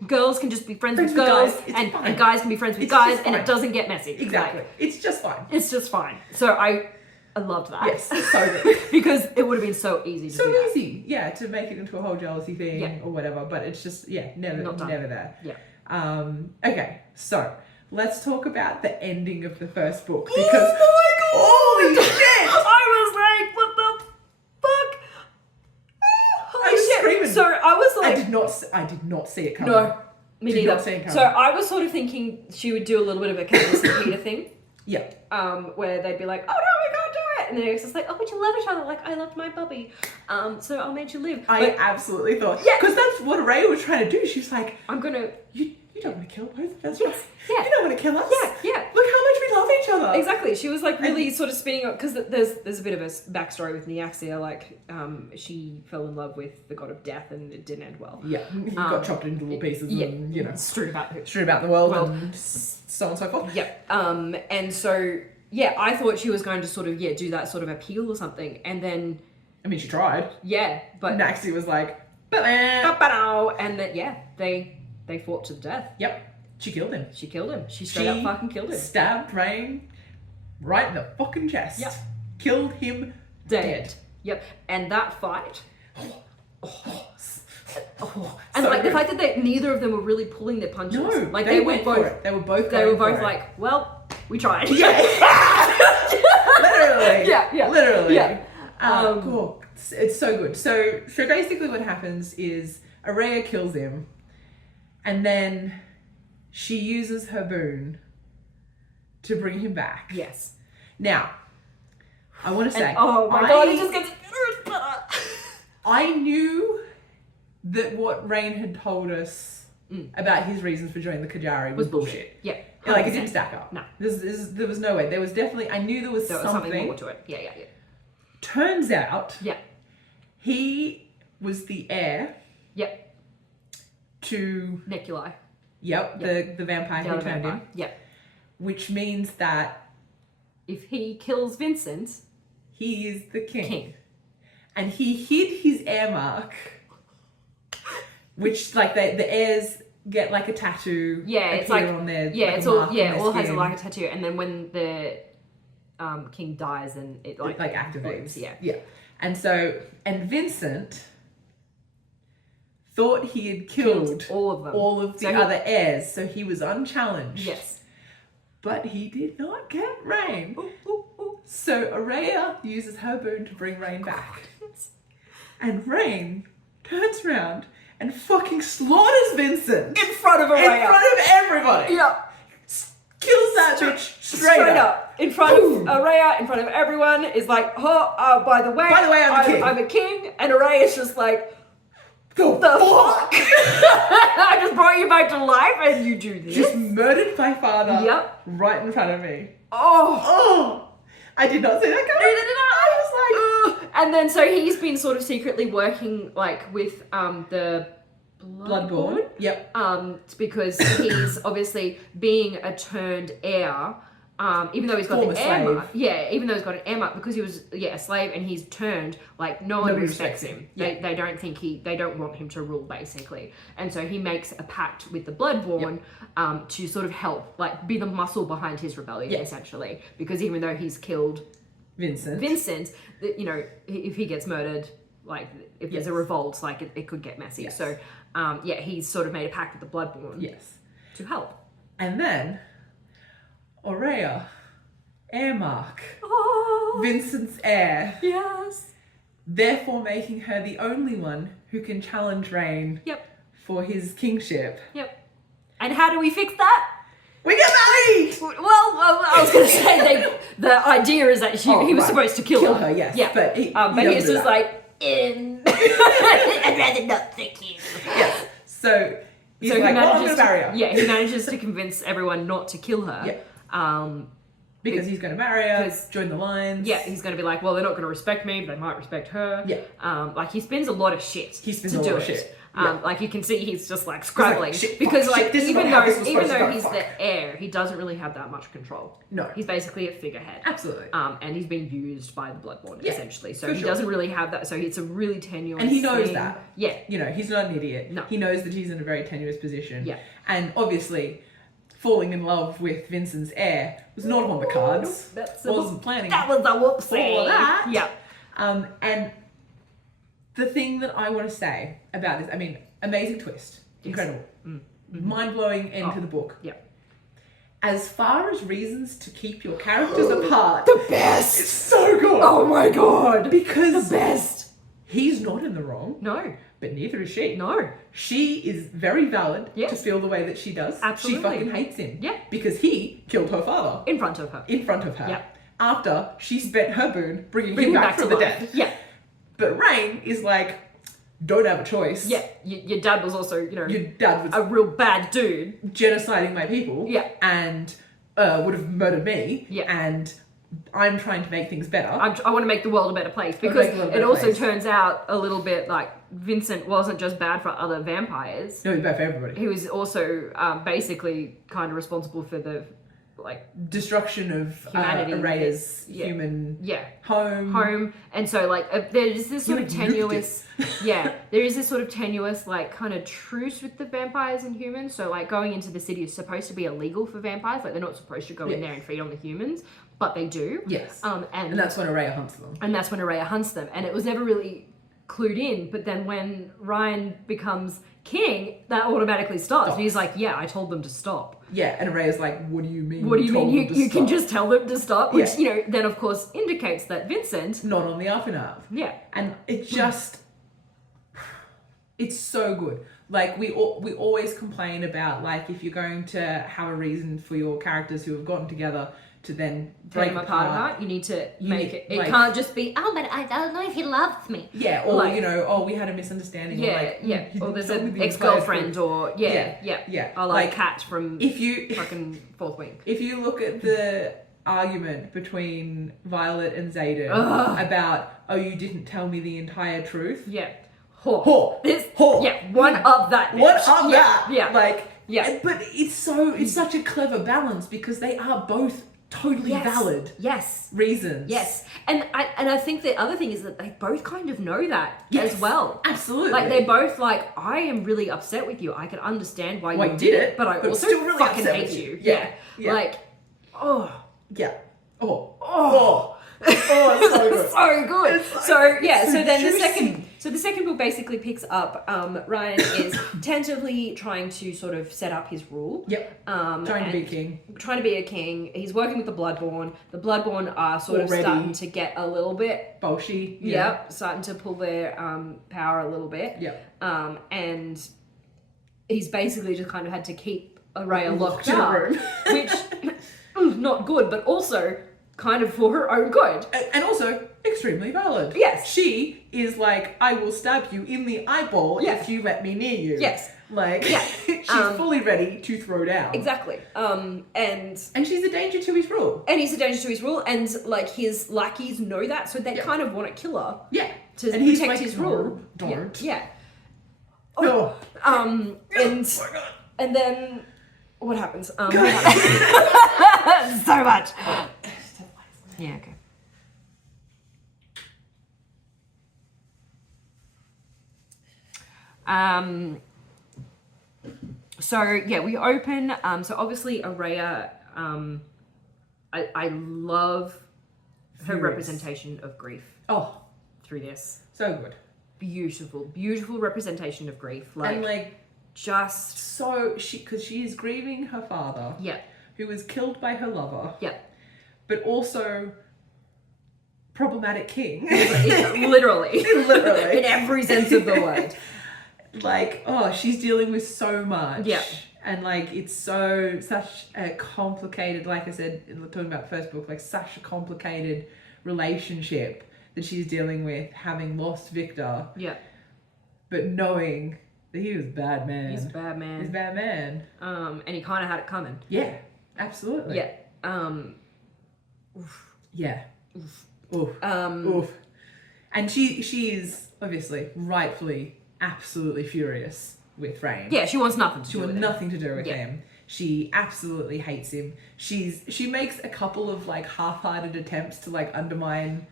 Girls can just be friends with girls, and guys can be friends with guys, and it doesn't get messy. Exactly. Like, it's just fine. It's just fine. So I loved that. Yes, so good. Because it would have been so easy to do that. So easy, to make it into a whole jealousy thing or whatever, but it's just, never there. Yeah. Okay, so let's talk about the ending of the first book, because holy shit! I was like, what the fuck? Holy I was shit. screaming. So I was like... I did not see it coming. No, me Did neither. not see it coming. So I was sort of thinking she would do a little bit of a Candice and Peter thing. Yeah. Where they'd be like, oh no, we can't do it. And then it's just like, oh, but you love each other. Like, I loved my Bobby. So I'll make you live. I absolutely thought. Yeah. Because that's what Ray was trying to do. She's like, I'm gonna... You don't want to kill both of us. Yes. Yeah. You don't want to kill us. Yeah. Look how much we love each other. Exactly. She was like really sort of spinning up, because there's a bit of a backstory with Nyaxia. Like, she fell in love with the god of death and it didn't end well. Yeah. He got chopped into little pieces and, you know. Strewed about the world and so on and so forth. Yep. And so, I thought she was going to sort of, do that sort of appeal or something. And then... I mean, she tried. Yeah, but... Nyaxia was like... And then, they fought to the death. Yep. She killed him. She straight up fucking killed him. Stabbed Rain right in the fucking chest. Yep. Killed him dead. Yep. And that fight... And So like good. the fact that neither of them were really pulling their punches. No, like they were went both for it. They were both like, well, we tried. Yeah. Literally. Yeah. Literally. Yeah. Cool. It's so good. So basically what happens is Araya kills him, and then she uses her boon to bring him back. Yes. Now, I want to say, and, oh my god, it just gets better. I knew that what Rain had told us about his reasons for joining the Kajari was bullshit. Yeah. Like, it didn't stack up. No. There was no way. There was definitely, I knew there was something more to it. Yeah. Turns out, Yeah. he was the heir Yep. to... Neculi. Yep, the vampire who turned him. Yep. Which means that... if he kills Vincent... he is the king. And he hid his heir mark, which, like, the heirs get, like, a tattoo. Yeah, it's like... on their, yeah, like, it's all... all all has like a tattoo. And then when the king dies, then it, like activates. Yeah. Yeah. And so... and Vincent... thought he had killed all of them. All of the other heirs, so he was unchallenged. Yes. But he did not get Rain. So Araya uses her boon to bring Rain back. And Rain turns around and fucking slaughters Vincent. In front of Araya. In front of everybody. Yep. Kills that bitch straight up. In front of Araya, in front of everyone, is like, by the way, I'm a king. And Araya's just like, the fuck? I just brought you back to life and you do this? Just murdered my father. Yep. Right in front of me. Oh. I did not see that coming. Neither did I. I was like... And then so he's been sort of secretly working like with the Bloodborn. Yep. Because he's obviously being a turned heir, Even though he's got Former the air slave. mark, even though he's got an air mark because he was a slave and he's turned, like no one Nobody respects respects him. him. They don't want him to rule basically, and so he makes a pact with the Bloodborne to sort of help, like be the muscle behind his rebellion essentially, because even though he's killed Vincent, you know, if he gets murdered, like if there's a revolt, like it could get messy. So he's sort of made a pact with the Bloodborne to help. And then Aurea, Airmark, Vincent's heir. Yes. Therefore making her the only one who can challenge Rain for his kingship. Yep. And how do we fix that? We get married! Well, I was going to say the idea is that he was supposed to kill her. Yes. Yeah. But he's just like, I'd rather not, thank you. Yes. So he's like, I'm going to marry her. Yeah, he manages to convince everyone not to kill her. Yeah. Because he's going to marry her, join the lines. Yeah, he's going to be like, well, they're not going to respect me, but they might respect her. Yeah. Like, he spends a lot of shit to do it. Like, you can see he's just, like, scrabbling. Like, because, fuck, like, shit, even though he's the heir, he doesn't really have that much control. No. He's basically a figurehead. Absolutely. And he's being used by the Bloodborne, essentially. So he doesn't really have that. So it's a really tenuous And he knows thing. that. Yeah. You know, he's not an idiot. No. He knows that he's in a very tenuous position. Yeah. And obviously, falling in love with Vincent's heir was not on the cards. Wasn't planning. That was a whoopsie. All that. Yeah. And the thing that I want to say about this, I mean, amazing twist. Incredible. Mind-blowing end to the book. Yeah. As far as reasons to keep your characters apart, The best! it's so good. Oh my god! Because The best! he's not in the wrong, No. but neither is she. No. She is very valid Yes. to feel the way that she does. Absolutely. She fucking hates him. Yeah. Because he killed her father In front of her. in front of her. Yeah. After she spent her boon bringing Bring him him back from to the life. dead. Yeah. But Rain is like, don't have a choice. Yeah. Your dad was also, you know, Your dad was a real bad dude. genociding my people. Yeah. And would have murdered me. Yeah. And I'm trying to make things better. I want to make the world a better place, because it also turns out a little bit like Vincent wasn't just bad for other vampires. No, he's bad for everybody. He was also basically kind of responsible for the destruction of humanity, Aurea's human home. And so like there's this sort of tenuous there is this sort of tenuous like kind of truce with the vampires and humans. So like going into the city is supposed to be illegal for vampires, like they're not supposed to go in there and feed on the humans, but they do. Yes. And that's when Aurea hunts them. And that's when Aurea hunts them. And it was never really clued in, but then when Ryan becomes king, that automatically stops. And he's like, yeah, I told them to stop. Yeah, and Aurea's like, what do you mean? What do you mean? You can just tell them to stop? Which, you know, then of course indicates that Vincent... Not on the up and up. Yeah. And it just... It's so good. Like, we always complain about, like, if you're going to have a reason for your characters who have gotten together to then break them apart, you need to make it... It like, can't just be, oh, but I don't know if he loves me. Yeah, or, like, you know, oh, we had a misunderstanding. Yeah, or, like, or there's an ex-girlfriend, or... Yeah. Or like Cat from fucking Fourth Wing. If you look at the argument between Violet and Xaden about, oh, you didn't tell me the entire truth. Yeah. Whore. Yeah, one up that bitch. One up that. Yeah. Like, but it's such a clever balance because they are both totally valid reasons. Yes. And I think the other thing is that they both kind of know that as well. Absolutely. Like, they're both like, I am really upset with you. I can understand why you did it, but I also still really fucking upset hate with you. Yeah. Like, Yeah. it's so good. So good. It's so then juicy. the second book basically picks up Ryan is tentatively trying to sort of set up his rule. Yep. Trying to be a king. Trying to be a king. He's working with the Bloodborne. The Bloodborne are sort of starting to get a little bit bolshy. Yep. Starting to pull their power a little bit. Yep. And he's basically just kind of had to keep Aurea locked up, which not good, but also kind of for her own good. And also extremely valid. Yes. She is like, I will stab you in the eyeball if you let me near you. Yes. Like, she's fully ready to throw down. Exactly. And she's a danger to his rule. And he's a danger to his rule, and like his lackeys know that, so they kind of want to kill her. Yeah. To and he's protect like, his rule. Don't. Yeah. Oh. And oh my God. and then What happens? So much. Yeah, okay. So yeah, we open. So obviously Araya, I love her representation of grief. Oh, through this, so good. Beautiful representation of grief. Like, and like just so because she is grieving her father. Yeah. Who was killed by her lover. Yeah. But also problematic king. Literally. In every sense of the word. Like, oh, she's dealing with so much. Yeah. And like, it's such a complicated, like I said, talking about the first book, like such a complicated relationship that she's dealing with, having lost Victor. Yeah. But knowing that he was a bad man. He's a bad man. He's a bad man. And he kind of had it coming. Yeah, absolutely. Yeah. Oof. Yeah. Oof. Oof. And she is obviously rightfully absolutely furious with Rain. Yeah, she wants nothing to do with him. She wants nothing to do with him. She absolutely hates him. She makes a couple of like half-hearted attempts to like undermine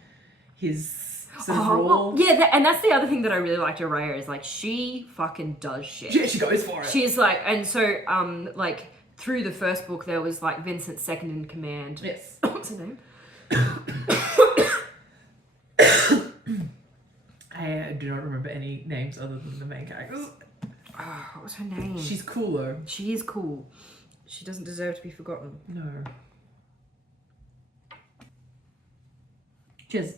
his sort of rule. Well, yeah, and that's the other thing that I really liked Araya is like she fucking does shit. She goes for it. She's like, and so like through the first book there was like Vincent's second in command. Yes. What's her name? I do not remember any names other than the main characters. Oh, what was her name? She's cool though. She is cool. She doesn't deserve to be forgotten. No.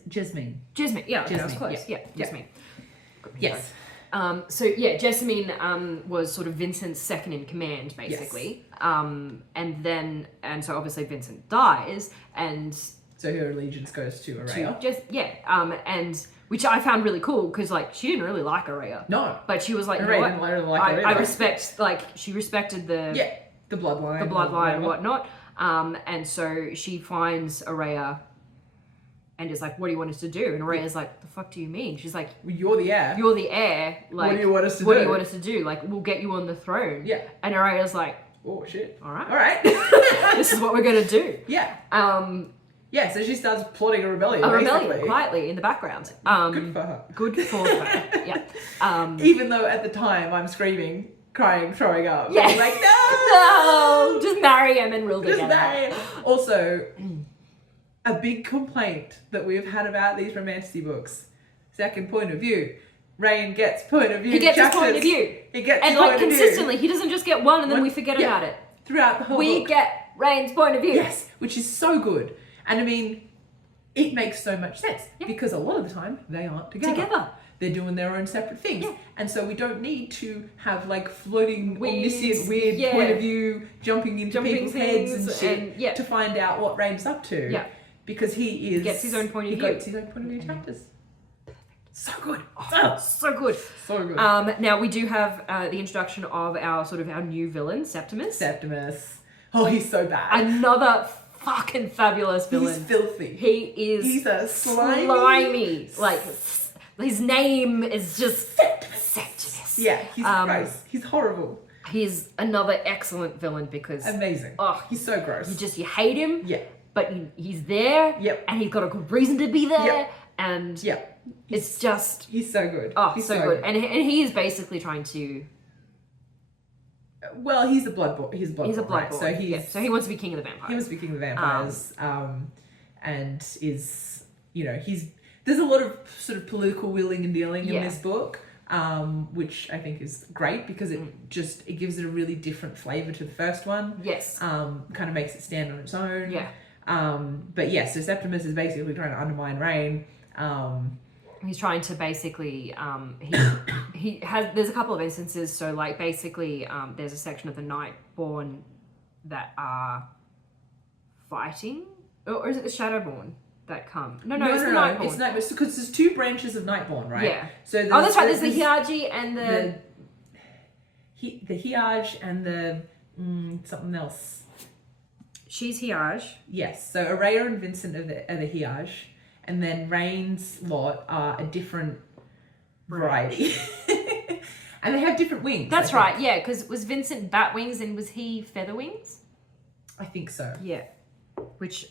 Jasmine. Yeah, Jasmine. that was close. Yeah, Jasmine. Yes. So yeah, Jasmine was sort of Vincent's second in command, basically. Yes. And so obviously Vincent dies, and so her allegiance goes to Araya. And which I found really cool because like she didn't really like Araya. No. But she was like, Araya didn't really like her I respect, like she respected the bloodline, and whatnot. And so she finds Araya. And is like, what do you want us to do? And Araya's like, the fuck do you mean? She's like, well, you're the heir. You're the heir. Like, what do you want us to do? What do you want us to do? Like, we'll get you on the throne. Yeah. And Araya's like, oh shit. All right. All right. This is what we're gonna do. Yeah. Yeah. So she starts plotting a rebellion. Quietly in the background. Good for her. Good for her. Yeah. Even though at the time I'm screaming, crying, throwing up. Yeah. I'm like, no, just marry him and rule together. Just marry him. Also. A big complaint that we've had about these romantasy books. Second point of view. Rain gets point of view. He gets his point of view. He gets and his like point of view. consistently, he doesn't just get one and then we forget about it. Throughout the whole book. We get Rain's point of view. Yes, which is so good. And I mean, it makes so much sense because a lot of the time they aren't together. They're doing their own separate things. Yeah. And so we don't need to have like floating, omniscient, weird point of view, jumping people's heads and shit to find out what Rain's up to. Yeah. Because he gets his own point of view. He gets his own point of view chapters. So good. So good. So good. Now we do have the introduction of our new villain, Septimus. Oh, he's so bad. Another fucking fabulous villain. He's filthy. He's a slimy. Like his name is just Septimus. Yeah, he's gross. He's horrible. He's another excellent villain because amazing. Oh, he's so gross. You hate him. Yeah. But he's there. Yep. And he's got a good reason to be there. Yep. And it's just he's so good. Oh, he's so good. And he is basically trying to. Well, he's a bloodborn. He's a bloodborn. Right? So he wants to be king of the vampires. He wants to be king of the vampires. And is there's a lot of sort of political wheeling and dealing in this book. Which I think is great because it gives it a really different flavor to the first one. Yes. Kind of makes it stand on its own. Yeah. But so Septimus is basically trying to undermine Rain. He's trying to basically there's a couple of instances. So like basically there's a section of the Nightborn that are fighting, or is it the Shadowborn? That come. No, it's the Nightborn. It's Nightborn because there's two branches of Nightborn, right? Yeah. So that's right. There's the Hiaji and the Hiaj and the something else. She's Hiaj. Yes. So Araya and Vincent are the Hiaj, and then Rain's lot are a different variety. And they have different wings. That's right, yeah, because was Vincent bat wings and was he feather wings? I think so. Yeah. Which,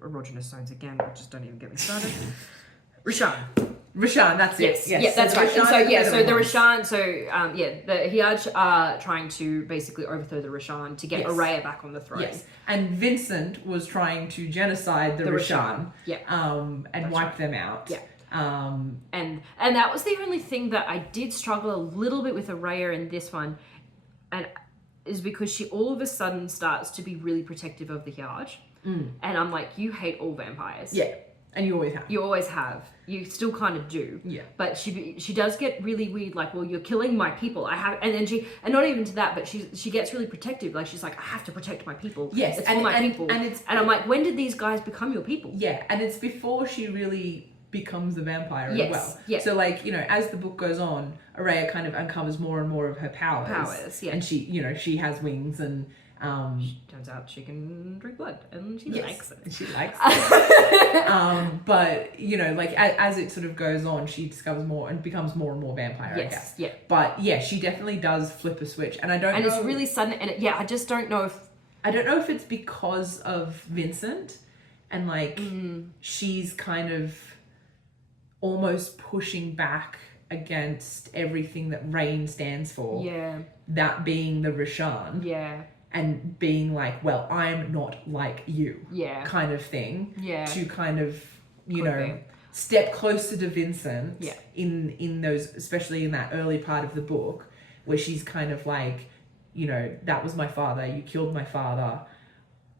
erogenous zones again, just don't even get me started. Roshan, that's it. Yes. Yeah, that's right. So the Roshan, the Hiyaj are trying to basically overthrow the Roshan to get Araya back on the throne. Yes. And Vincent was trying to genocide the Roshan. Yeah. And wipe them out. Yeah. And that was the only thing that I did struggle a little bit with Araya in this one, and is because she all of a sudden starts to be really protective of the Hiyaj. And I'm like, you hate all vampires. Yeah. And you always have. You still kind of do. Yeah. But she does get really weird, like, well, you're killing my people. And not even to that, but she gets really protective. Like, she's like, I have to protect my people. Yes. It's for my people. And I'm like, when did these guys become your people? Yeah. And it's before she really becomes a vampire as well. Yeah. So, like, you know, as the book goes on, Araya kind of uncovers more and more of her powers. Yeah. And she has wings, and turns out she can drink blood, and she likes it. She likes it. But, you know, like, as it sort of goes on, she discovers more and becomes more and more vampire, I guess. Yeah. But yeah, she definitely does flip a switch, and I don't know. And it's really sudden, and I just don't know if. I don't know if it's because of Vincent, and like she's kind of almost pushing back against everything that Rain stands for. Yeah. That being the Roshan. Yeah. And being like, well, I'm not like you. Yeah. Kind of thing. Yeah. To kind of, you know, step closer to Vincent. Yeah. In those, especially in that early part of the book, where she's kind of like, you know, that was my father. You killed my father.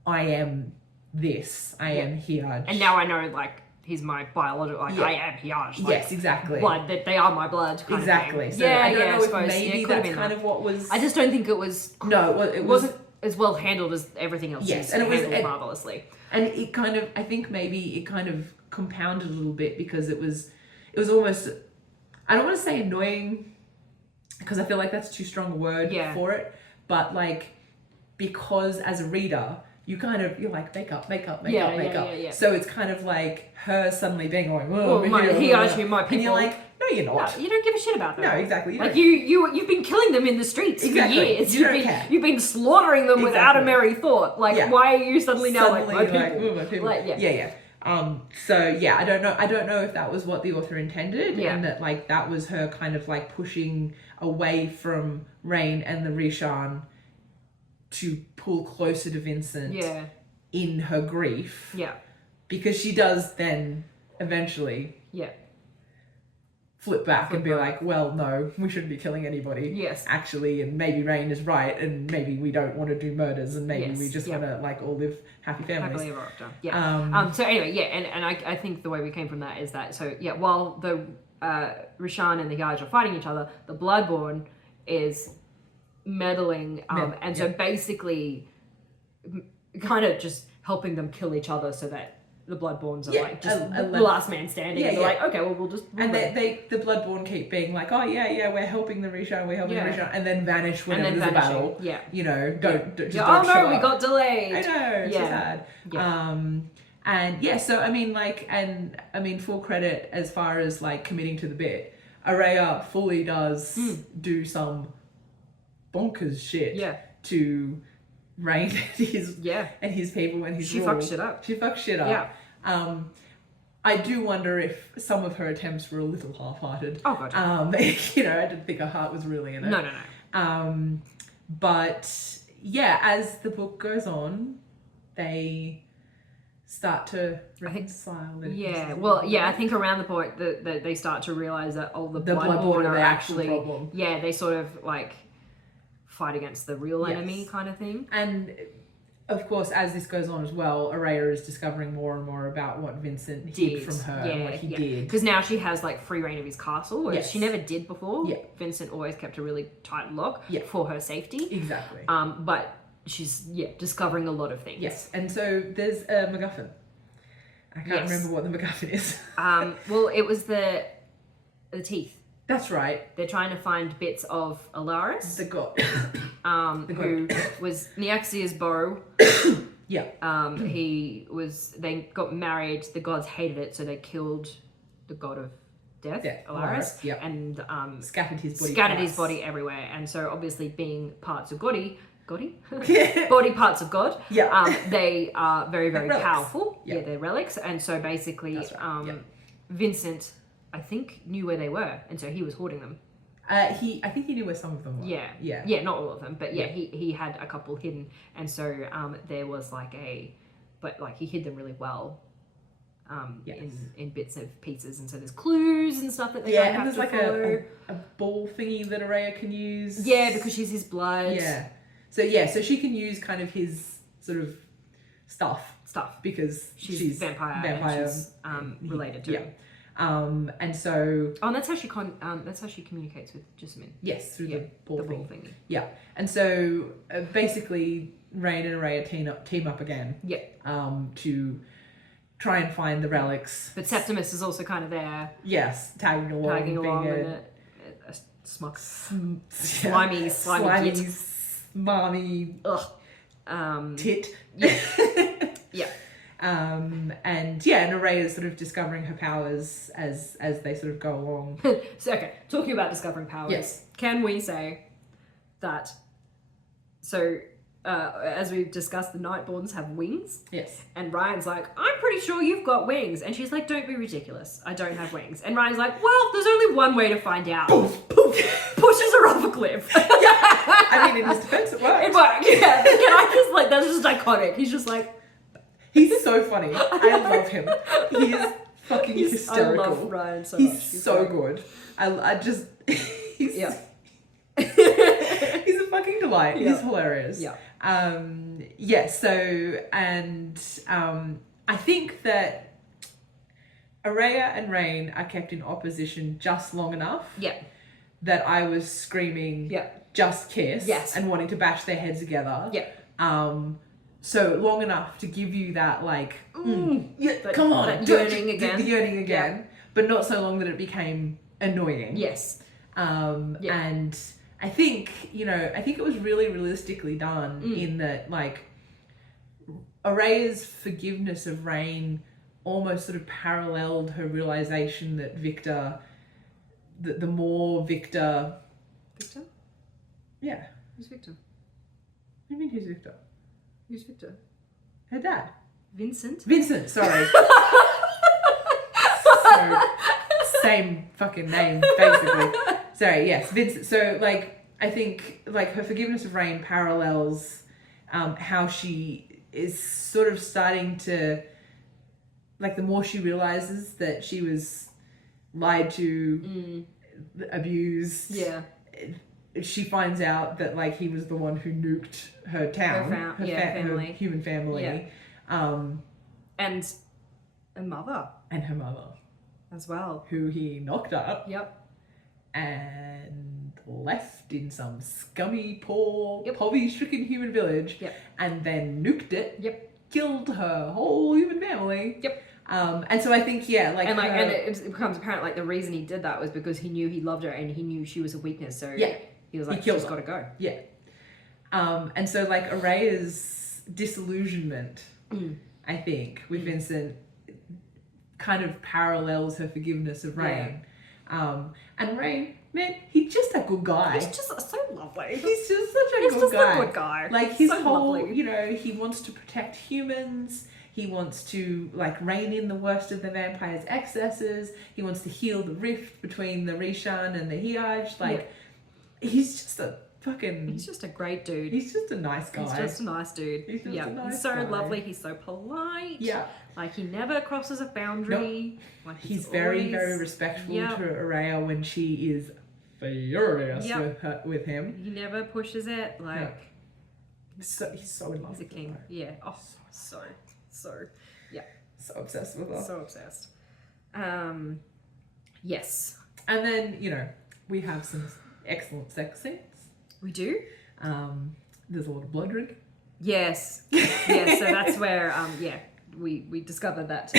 I am this. I am Hiyaj. And now I know, like, he's my biological, like, I am Hiyaj. Like, yes, exactly. Blood, that they are my blood. Exactly. So I don't know if maybe that's kind of what was. I just don't think it was. No, it wasn't as well handled as everything else. Yes, and it was handled marvelously. And it kind of, I think maybe it kind of compounded a little bit because it was almost, I don't want to say annoying, because I feel like that's too strong a word for it, but like, because as a reader, you're like, make up. Yeah. So it's kind of like her suddenly being like, oh, he asked me my people. And you're like, no, you're not. No, you don't give a shit about them. No, exactly. You've been killing them in the streets for years. You've been slaughtering them without a merry thought. Like, why are you suddenly now like, my people? Like, yeah. So yeah, I don't know if that was what the author intended, and that like that was her kind of like pushing away from Rain and the Rishan to pull closer to Vincent in her grief. Yeah. Because she does then eventually flip back and be like, well, no, we shouldn't be killing anybody. Yes. Actually, and maybe Rain is right, and maybe we don't want to do murders, and maybe we just want to like all live happy families. Happily ever after. Yeah. So anyway, and I think the way we came from that is that, so yeah, while the Rishan and the Hiyaj are fighting each other, the Bloodborne is meddling, and so basically kind of just helping them kill each other so that the Bloodborns are like just the last man standing. And they're like, okay, well, we'll and the Bloodborne keep being like, oh yeah, we're helping the Rishan, and then vanish whenever there's a battle. Yeah. You know, don't just don't show up. We got delayed. I know, it's so sad. Yeah. And yeah, so I mean, like, and I mean, full credit as far as like committing to the bit. Araya fully does do some bonkers shit to Rain and his people and his rule. She fucks shit up. Yeah. I do wonder if some of her attempts were a little half-hearted. Oh god. You know, I didn't think her heart was really in it. No. But yeah, as the book goes on, they start to reconcile. I think around the point that they start to realize that the Bloodborne are actually problem. Yeah, they sort of like fight against the real enemy kind of thing. And of course, as this goes on as well, Araya is discovering more and more about what Vincent hid from her and what he did. Because now she has like free reign of his castle, whereas she never did before. Yeah. Vincent always kept a really tight lock for her safety. Exactly. But she's discovering a lot of things. Yes. And so there's a MacGuffin. I can't remember what the MacGuffin is. Well, it was the teeth. That's right. They're trying to find bits of Alaris. The god. Who was Nyaxia's beau. They got married, the gods hated it, so they killed the god of death, Alaris, and scattered his body everywhere. And so obviously being parts of body Yeah. body parts of God, they are very, very powerful. Yeah. They're relics. And so basically Vincent, I think, knew where they were, and so he was hoarding them. I think he knew where some of them were. Yeah, not all of them, but he had a couple hidden, and so there was he hid them really well. In bits of pieces, and so there's clues and stuff that they kind of have to follow. a ball thingy that Araya can use. Yeah, because she's his blood. So she can use kind of his sort of stuff because she's vampire and she's related to him. And so that's how she communicates with Jessamine. Yes, through the ball thingy. Yeah, and so basically Rain and Araya team up again. Yeah. To try and find the relics. But Septimus is also kind of there. Yes, tagging along and a slimy smarmy tit. Yeah. Yeah. And Araya is sort of discovering her powers as they sort of go along. So talking about discovering powers. Yes. Can we say that? So. As we've discussed, the Nightborns have wings. Yes. And Ryan's like, I'm pretty sure you've got wings. And she's like, don't be ridiculous. I don't have wings. And Ryan's like, well, there's only one way to find out. Poof, poof. Pushes her off a cliff. I mean, in his defense, it worked. It worked, yeah. But can I just, that's just iconic. He's just like... He's so funny. I love him. He is fucking hysterical. I love Ryan so much. He's so good. I just... He's a fucking delight. He's hilarious. Yeah. I think that Araya and Rain are kept in opposition just long enough that I was screaming, just kiss, and wanting to bash their heads together. So long enough to give you that come on, that yearning again. The yearning again, but not so long that it became annoying. Yes. And I think it was really realistically done in that, Araya's forgiveness of Rain almost sort of paralleled her realization that the more Victor? Yeah. Who's Victor? What do you mean, who's Victor? Who's Victor? Her dad. Vincent, sorry. So, same fucking name, basically. Sorry, yes, Vincent. So, I think, her forgiveness of Rain parallels how she is sort of starting to, the more she realizes that she was lied to, abused, she finds out that, he was the one who nuked her town, her human family. And a mother. And her mother. As well. Who he knocked up. Yep. And left in some scummy, poor, poverty-stricken human village. Yep. And then nuked it. Yep. Killed her whole human family. Yep. And so I think, and it becomes apparent, the reason he did that was because he knew he loved her and he knew she was a weakness. So he was like, she's got to go. Yeah. And so, Araya's disillusionment, I think, with Vincent kind of parallels her forgiveness of Rain. And Rain, man, he's just a good guy. He's just so lovely. He's just such a good guy. A good guy. His so whole, lovely. he wants to protect humans. He wants to, rein in the worst of the vampire's excesses. He wants to heal the rift between the Rishan and the Hiaj. He's just a fucking... He's just a great dude. He's just a nice guy. He's just a nice dude. He's just a nice He's so guy. Lovely. He's so polite. Yeah. He never crosses a boundary. Nope. He's very, very respectful to Araya when she is furious with him. He never pushes it. He's so in love He's a king. with her. Yeah. Oh, so, So obsessed with her. So obsessed. Yes. And then, we have some excellent sex scenes. We do. There's a lot of blood drinking. Yes. Yeah, so that's where, we discovered that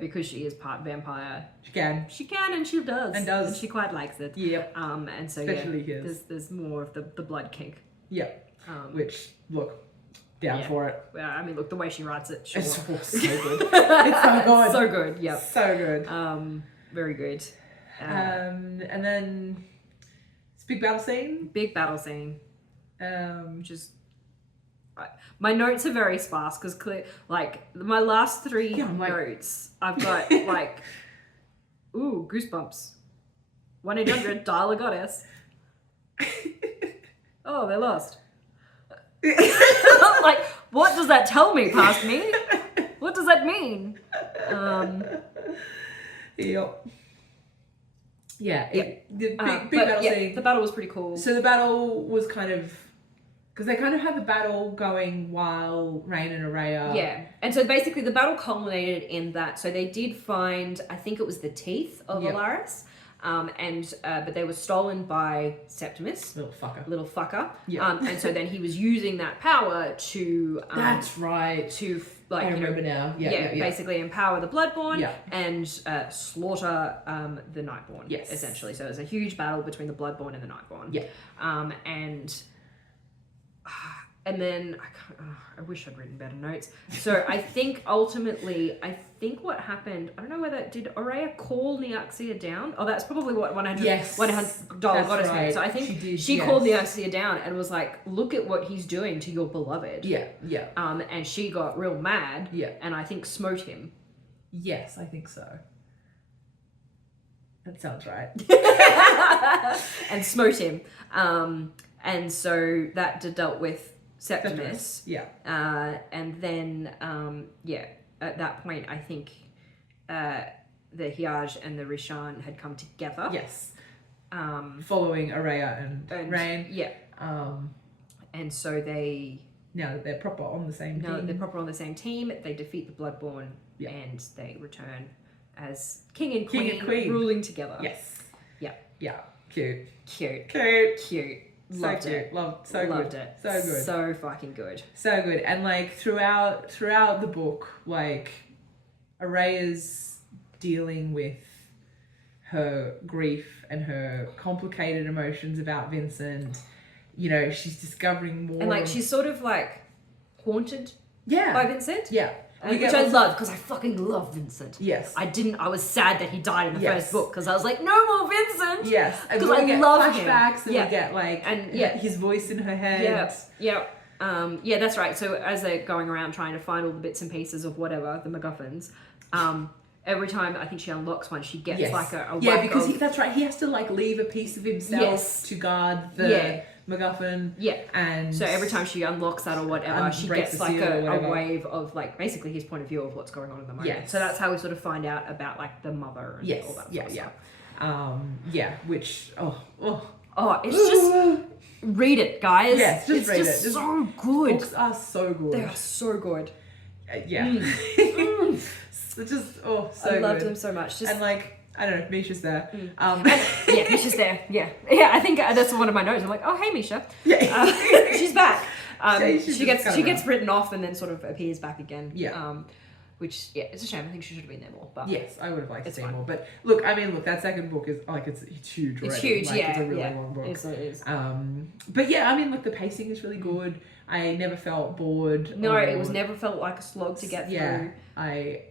because she is part vampire. She can and she does. And she quite likes it. Yep. And so, especially his. There's more of the blood kink. Yep. Which, look, down for it. Well, I mean, the way she writes it, sure. It's so good. It's so good. So good, yep. So good. very good. And then it's big battle scene. Big battle scene. Which is... My notes are very sparse because like my last three notes, I've got like, ooh, goosebumps. 1-800 dial a goddess. Oh, they lost. Like, what does that tell me, past me? What does that mean? Yep. Yeah. The big battle scene. The battle was pretty cool. So the battle was kind of... Because they kind of had the battle going while Rain and Araya... Yeah. And so basically the battle culminated in that. So they did find, I think it was the teeth of Alaris. But they were stolen by Septimus. Little fucker. Yeah. And so then he was using that power to... That's right. To, like, I remember now. Yeah. Basically empower the Bloodborne and slaughter the Nightborn. Yes. Essentially. So it was a huge battle between the Bloodborne and the Nightborn. Yeah. And then I wish I'd written better notes. So I think ultimately, what happened, I don't know whether, did Araya call Nyaxia down? Oh, that's probably what $100 got us right. So I think she called Nyaxia down and was like, look at what he's doing to your beloved. Yeah. And she got real mad. Yeah. And I think smote him. Yes, I think so. That sounds right. And smote him. And so that dealt with Septimus. Yeah. And then, at that point, I think the Hyaj and the Rishan had come together. Yes. Following Araya and Rain. Yeah. And so now that they're proper on the same team. They defeat the Bloodborne and they return as King and Queen ruling together. Yes. Yeah. Yeah. Cute. Loved it. Loved it. So good. So fucking good. So good. And like throughout the book, like Araya's dealing with her grief and her complicated emotions about Vincent. You know, she's discovering more. And like she's sort of like haunted by Vincent. Yeah. Which I love because I fucking love Vincent. Yes. I was sad that he died in the first book because I was like, no more Vincent. Yes. Because I love him. Flashbacks and we get like his voice in her head. Yeah. That's right. So as they're going around trying to find all the bits and pieces of whatever, the MacGuffins, every time I think she unlocks one, she gets like a whack because that's right. He has to like leave a piece of himself to guard the MacGuffin. Yeah. And so every time she unlocks that or whatever, she gets like a wave of like basically his point of view of what's going on in the moment. Yes. So that's how we sort of find out about like the mother and all that sort of stuff. Which it's just read it, guys. Yes, it's read just it. So good. Books are so good. They are so good. It's just so I good. loved them so much. And like I don't know, Misha's there. Misha's there. Yeah. I think that's one of my notes. I'm like, oh hey Misha. Yeah. She's back. She gets around. written off and then sort of appears back again. Yeah. Which it's a shame. I think she should have been there more. But yes, I would have liked to see more. But look, that second book is like it's huge. It's already. huge. Like, it's a really long book. It is. But yeah, the pacing is really good. I never felt bored. No, it was never felt like a slog to get through. I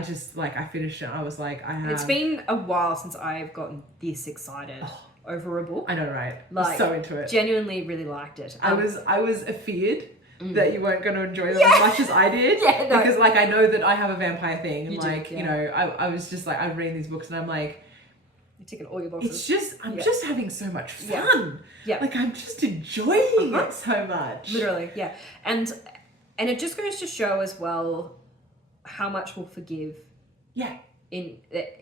just like I finished it. I was like, It's been a while since I've gotten this excited over a book. I know, right? Like, I'm so into it. Genuinely, really liked it. I was afeared that you weren't going to enjoy them as much as I did. Because like I know that I have a vampire thing. And I was just like I'm reading these books and I'm like, you're ticking all your boxes. It's just I'm just having so much fun. Yeah. Like I'm just enjoying it so much. Literally, yeah. And it just goes to show as well how much we'll forgive. Yeah.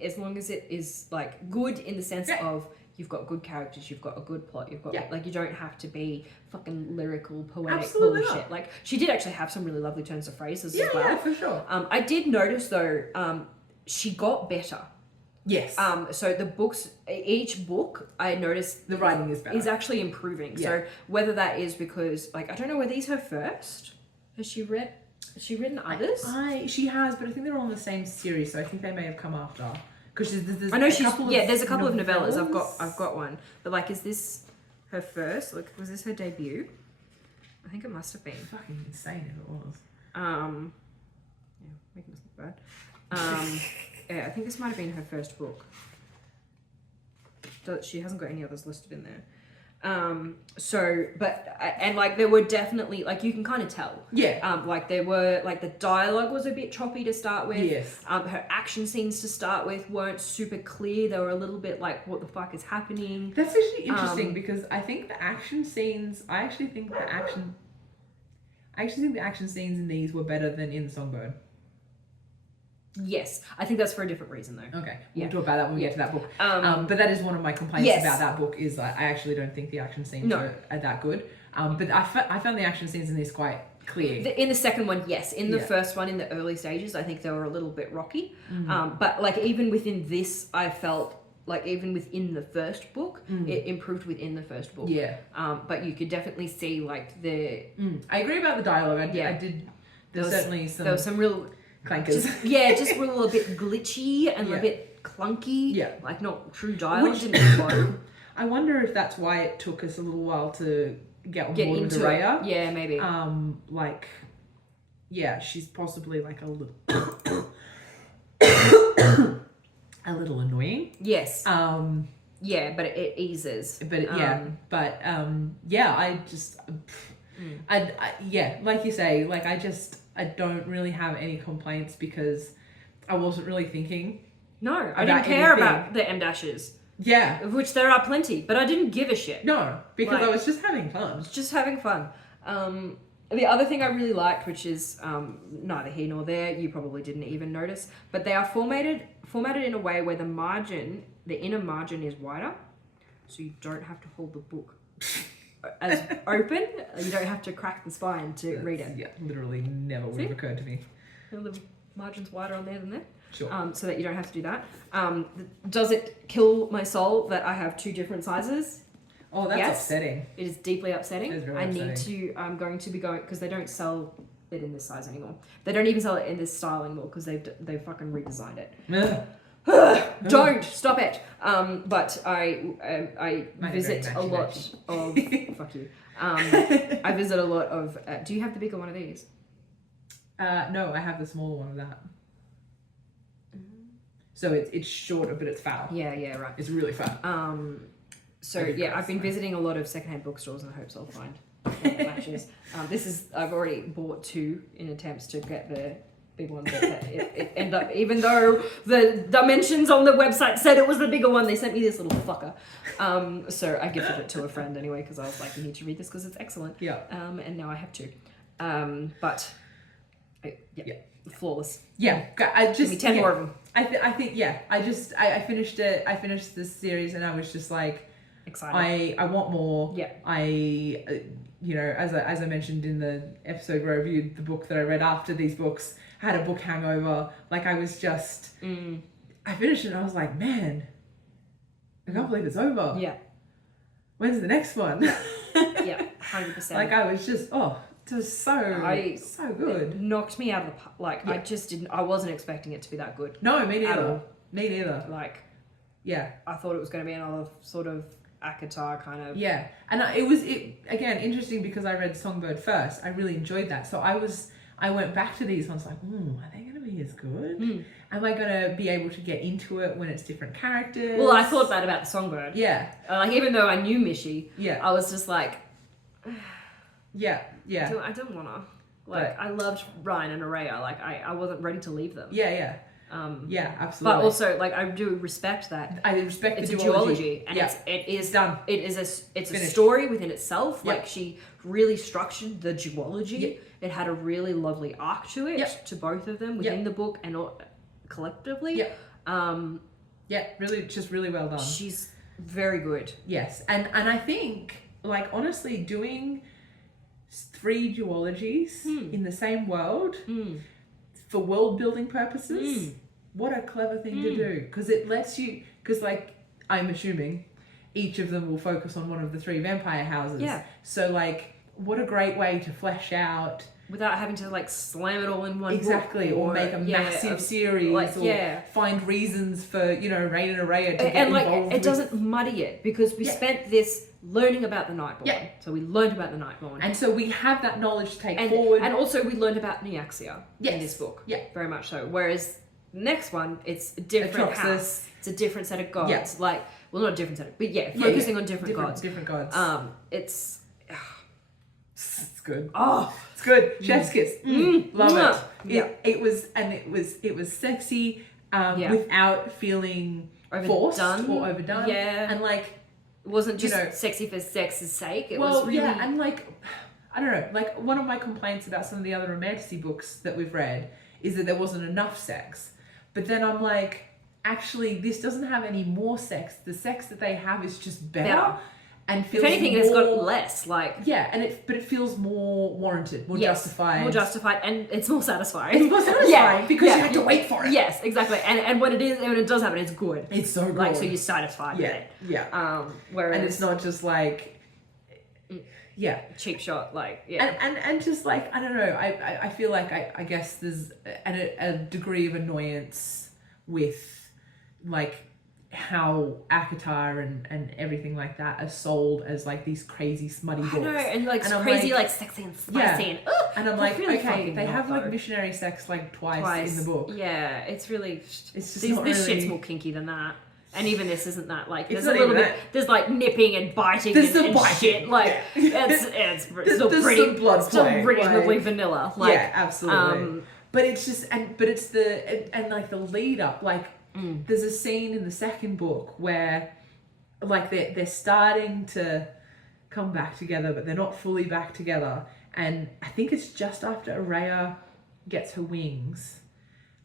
As long as it is like good in the sense of you've got good characters, you've got a good plot, you've got like you don't have to be fucking lyrical, poetic bullshit. Not. Like she did actually have some really lovely turns of phrases as well. Yeah, for sure. I did notice though, she got better. Yes. So the books, each book, I noticed the writing is better. Is actually improving. Yeah. So whether that is because like I don't know, were these her first? Has she written others? She has, but I think they're all in the same series, so I think they may have come after. Because there's I know there's a couple of novellas. I've got one, but like, is this her first? Like, was this her debut? I think it must have been. Fucking insane if it was. Yeah, making us look bad. Yeah, I think this might have been her first book. She hasn't got any others listed in there. And like there were definitely, like, you can kind of tell. Yeah. Like there were, like, the dialogue was a bit choppy to start with. Yes. Her action scenes to start with weren't super clear. They were a little bit like, what the fuck is happening? That's actually interesting because I think the action scenes, I actually think the action scenes in these were better than in Songbird. Yes, I think that's for a different reason though. Okay, we'll talk about that when we get to that book. But that is one of my complaints Yes. about that book is I actually don't think the action scenes are that good. But I found the action scenes in this quite clear. In the second one, yes. In the first one, in the early stages, I think they were a little bit rocky. But like even within this, I felt like even within the first book, it improved within the first book. Yeah. But you could definitely see like the. I agree about the dialogue. I did. There was some real clankers. Just were a little bit glitchy and a bit clunky. Yeah. Like not true dialogue. Didn't flow. I wonder if that's why it took us a little while to get on board with Raya. Yeah, maybe. She's possibly like a little a little annoying. Yes. Yeah, but it eases. But I just like you say, like I don't really have any complaints because I wasn't really thinking. No, I didn't care about the M dashes. Yeah. Of which there are plenty, but I didn't give a shit. No, because I was just having fun. I was just having fun. The other thing I really liked, which is neither here nor there, you probably didn't even notice, but they are formatted in a way where the inner margin is wider, so you don't have to hold the book as open. You don't have to crack the spine to read it. Yeah, literally never would have occurred to me. The margin's wider on there than there. Sure. So that you don't have to do that. Does it kill my soul that I have two different sizes? Oh, that's upsetting. It is deeply upsetting. Upsetting. I'm going to be going, because they don't sell it in this size anymore. They don't even sell it in this style anymore because they've fucking redesigned it. Don't stop it. But I visit a lot of fuck you. I visit a lot of. Do you have the bigger one of these? No, I have the smaller one of that. So it's shorter, but it's foul. Yeah, right. It's really foul. I've been visiting a lot of secondhand bookstores in the hopes I'll find matches. I've already bought two in attempts to get the big one, but it ended up, even though the dimensions on the website said it was the bigger one, they sent me this little fucker. So I gifted it to a friend anyway because I was like, you need to read this because it's excellent. Yeah. And now I have two. Flawless. Yeah, give me 10 more of them. I finished it. I finished this series and I was just like excited. I want more. Yeah. As I mentioned in the episode where I reviewed the book that I read after these books, I had a book hangover. Like I was just I finished it and I was like, man, I can't believe it's over. Yeah. When's the next one? Yeah, 100%. Like I was just it was so good. It knocked me out of the like I wasn't expecting it to be that good. No, me neither. Me neither. Like, yeah, I thought it was going to be another sort of Akatar kind of. Yeah, and it was again interesting because I read Songbird first. I really enjoyed that, so I went back to these ones like, are they going to be as good? Am I going to be able to get into it when it's different characters? Well, I thought that about the Songbird. Yeah. Like even though I knew Mishi, I was just like. Yeah. I don't want to. Like, I loved Ryan and Araya. Like, I wasn't ready to leave them. Yeah. Yeah, absolutely. But also, like, I do respect that. I respect it's the duology. And it is done. It's a story within itself. Like, she really structured the duology. It had a really lovely arc to it, to both of them within the book and collectively. Really, just really well done. She's very good. Yes. And I think, like, honestly, doing 3 duologies in the same world for world building purposes, what a clever thing to do, because it lets you, because like I'm assuming each of them will focus on one of the 3 vampire houses, so like what a great way to flesh out without having to like slam it all in one book or make a massive series, like, or find reasons for Rain and Araya to get involved. It doesn't muddy it because we spent this learning about the Nightborn. So we learned about the Nightborn. And so we have that knowledge to take forward. And also we learned about Nyaxia in this book. Yeah. Very much so. Whereas next one, it's a different house. It's a different set of gods. Yeah. Like, well, not a different set of, but focusing on different gods. Different gods. It's good. Oh, it's good. Chef's kiss. Love it. Yeah. It was sexy without feeling forced or overdone. Yeah. And like, it wasn't just sexy for sex's sake. It was really... yeah, and like, I don't know, like one of my complaints about some of the other romantasy books that we've read is that there wasn't enough sex. But then I'm like, actually, this doesn't have any more sex. The sex that they have is just better. And feels if anything, it's got less. Like, but it feels more warranted, more justified. More justified, and it's more satisfying. It's more satisfying because you had to wait for it. Yes, exactly. And when it does happen, it's good. It's so good. Like, so you're satisfied with it. Yeah. Whereas, and it's not just like, cheap shot. Like, and just like, I don't know. I feel like I guess there's a degree of annoyance with like how Akatar and everything like that are sold as like these crazy smutty books. I know, and like crazy, like sexy and spicy, and I'm like, really okay, they have like missionary sex like twice in the book. Yeah, it's really, it's just this shit's more kinky than that. And even this isn't that. Like, there's a little bit, there's like nipping and biting and shit. Like, it's still pretty, some blood still play, reasonably vanilla. Like, absolutely. But it's just, but it's and like the lead up, like, there's a scene in the second book where like they're starting to come back together, but they're not fully back together. And I think it's just after Araya gets her wings.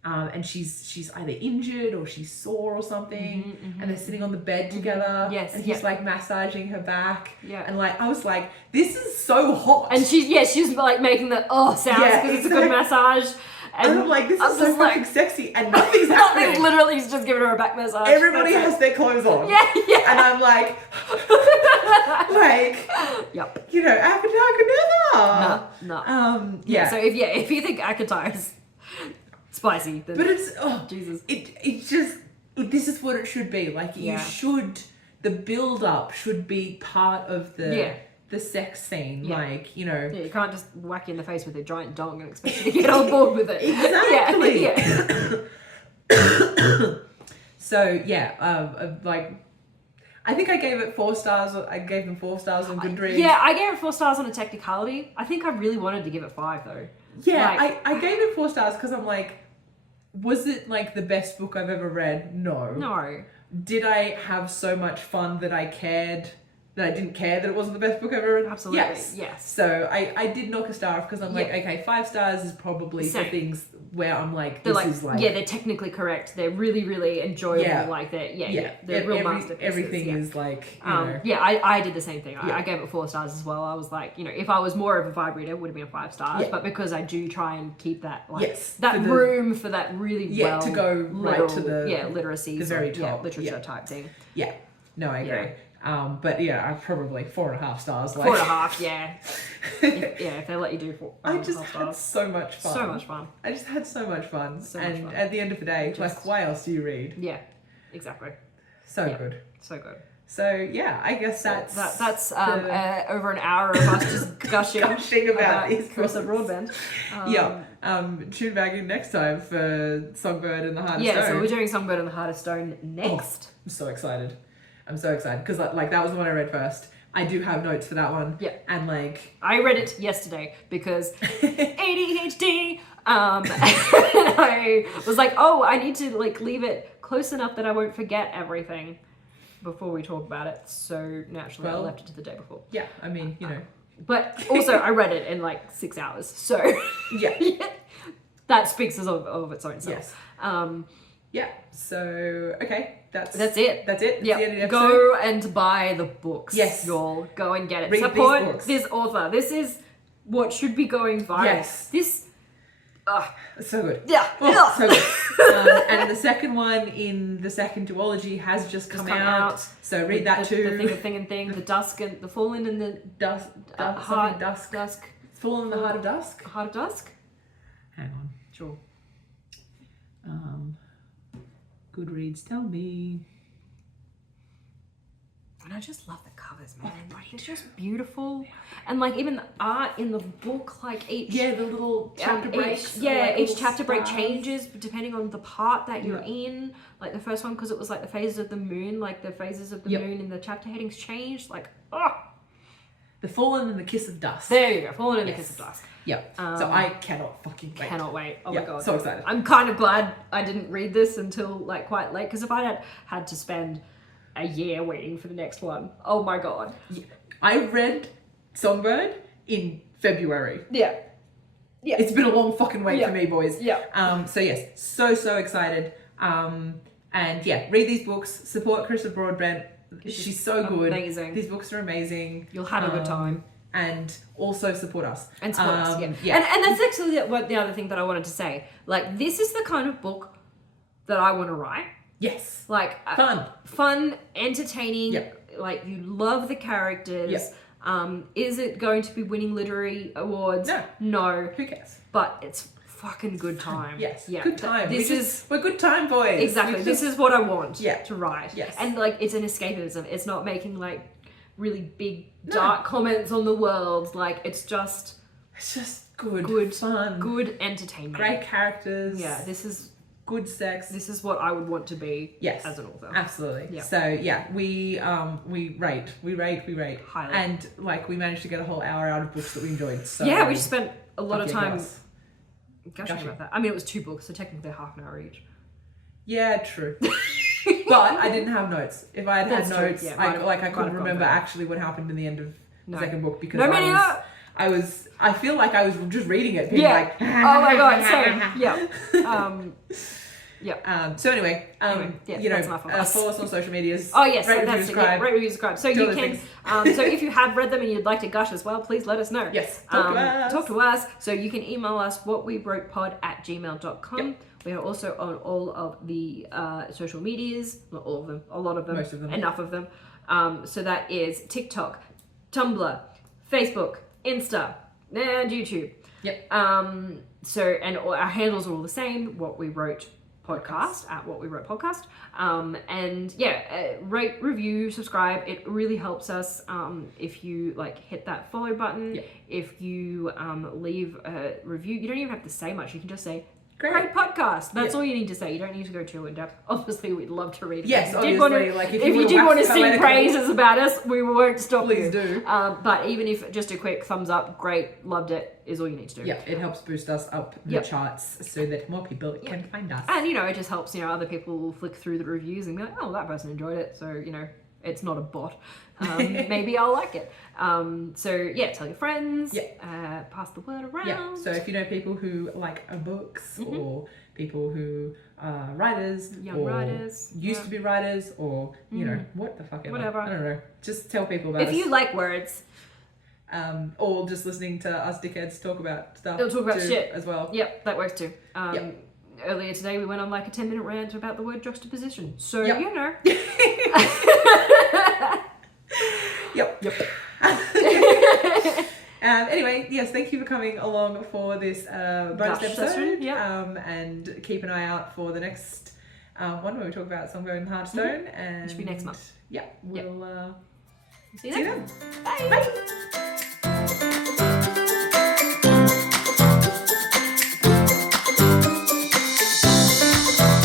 And she's either injured or she's sore or something, and they're sitting on the bed together. Yes, and he's like massaging her back. Yeah, and like I was like, this is so hot. And she's like making the sounds because it's a good massage. And I'm like, this is so fucking sexy, and nothing's happening. Literally, he's just giving her a back massage. Everybody has their clothes on. Yeah. And I'm like, yep. You know, Akatar could never. No. So if you think Akatar is spicy, then but it's Jesus. It just this is what it should be. Like you should, the build up should be part of the sex scene. Like, you know, you can't just whack you in the face with a giant dong and expect you to get on board with it. Exactly. So like, I think I gave it 4 stars. I gave them 4 stars on Goodreads. I gave it 4 stars on a technicality. I think I really wanted to give it 5 though. I gave it 4 stars because I'm like, was it like the best book I've ever read? No. Did I have so much fun that I didn't care that it wasn't the best book I've ever read? Absolutely. Yes. So I did knock a star off because I'm like, okay, 5 stars is probably for things where I'm like, they're they're technically correct. They're really, really enjoyable. Like they're real masterpieces. Everything is like, I did the same thing. I gave it 4 stars as well. I was like, you know, if I was more of a vibe reader, it would have been 5 stars. But because I do try and keep that room for that really to go right to the literacy, the very top literature type thing. Yeah. No, I agree. But I probably 4.5 stars. Like 4.5, if they let you do 4. I just had so much fun. So much fun. I just had so much fun. At the end of the day, like, why else do you read? Yeah, exactly. So good. So good. So I guess that's over an hour of us just gushing about these Carissa Broadbent. Tune back in next time for Songbird and the Heart of Stone. So we're doing Songbird and the Heart of Stone next. I'm so excited because like that was the one I read first. I do have notes for that one. Yeah. And like I read it yesterday because ADHD. And I was like, I need to like leave it close enough that I won't forget everything before we talk about it. So naturally, I left it to the day before. Yeah, I mean, you know. But also, I read it in like 6 hours. So that speaks of its own self. Yes. So okay. That's it. That's it. Yeah. Go and buy the books. Yes. Y'all. Go and get it. Read Support this author. This is what should be going viral. Yes. So good. Yeah. So good. And the second one in the second duology has just come out. So read that too. The thing. The dusk and the fallen and the dusk. Dusk. Fallen in the heart of dusk. Heart of dusk. Hang on. Sure. Goodreads, tell me. No, I just love the covers, man. Like, it's just beautiful. And like even the art in the book, like each the little chapter breaks. Each chapter break changes depending on the part that you're in. Like the first one, because it was like the phases of the moon, like the phases of the moon in the chapter headings changed. Like, The Fallen and the Kiss of Dusk. There you go, Fallen and the Kiss of Dusk. Yep. So I cannot fucking wait. Cannot wait. Oh my god. So excited. I'm kind of glad I didn't read this until like quite late, because if I had to spend a year waiting for the next one, oh my god. Yeah. I read Songbird in February. Yeah. It's been a long fucking wait for me, boys. Yeah. So yes, so excited. And yeah, read these books, support Carissa Broadbent. She's so good. Amazing. These books are amazing. You'll have a good time. And also support us. And support us, yeah. And that's actually the other thing that I wanted to say. Like, this is the kind of book that I want to write. Yes. Like, fun, entertaining. Yep. Like, you love the characters. Yep. Is it going to be winning literary awards? No. Who cares? But it's fucking good time. Yes. Yeah. Good time. We're good time boys. Exactly. This is what I want to write. Yes. And like, it's an escapism. It's not making like really big dark comments on the world. Like, it's just good fun, good entertainment, great characters. Yeah, this is good sex. This is what I would want to be. Yes, as an author. Absolutely. Yeah. So yeah, we rate highly, and like we managed to get a whole hour out of books that we enjoyed. So yeah, we just spent a lot of time gushing Gushing. about that. I mean, it was 2 books, so technically half an hour each. Yeah, true. But I didn't have notes. If I had notes, I couldn't remember actually what happened in the end of the second book, because I feel like I was just reading it, being like, oh my god, same. So anyway, follow us on social medias. Oh yes, rate, review, subscribe. Rate, review, subscribe. So you can. So if you have read them and you'd like to gush as well, please let us know. Yes, talk to us. So you can email us whatwewrotepod@gmail.com. Yep. We are also on all of the social medias, not all of them, a lot of them, most of them, enough of them. So that is TikTok, Tumblr, Facebook, Insta, and YouTube. Yep. And our handles are all the same. What We Wrote Podcast at What We Wrote Podcast. Rate, review, subscribe. It really helps us. If you like hit that follow button. Yep. If you leave a review, you don't even have to say much. You can just say, Great podcast. That's all you need to say. You don't need to go too in depth. Obviously, we'd love to read it. Yes, if you do want to sing praises about us, we won't stop you. Please do. But even if just a quick thumbs up, great, loved it, is all you need to do. Yeah, it helps boost us up the charts so that more people can find us. And it just helps. Other people will flick through the reviews and be like, oh, that person enjoyed it. So it's not a bot. Maybe I'll like it. Tell your friends. Yeah. Pass the word around. Yeah. So if you know people who like books, or people who are writers, young writers, used to be writers, or what the fuck ever. Whatever. I don't know. Just tell people about us. If you like words. Or just listening to us dickheads talk about stuff. They'll talk about shit as well. Yep, that works too. Earlier today we went on like a 10-minute rant about the word juxtaposition. So Yep. Anyway, yes, thank you for coming along for this bonus episode. And keep an eye out for the next one where we talk about Songbird and Heartstone. And it should be next month. Yeah, we'll see you then. Bye.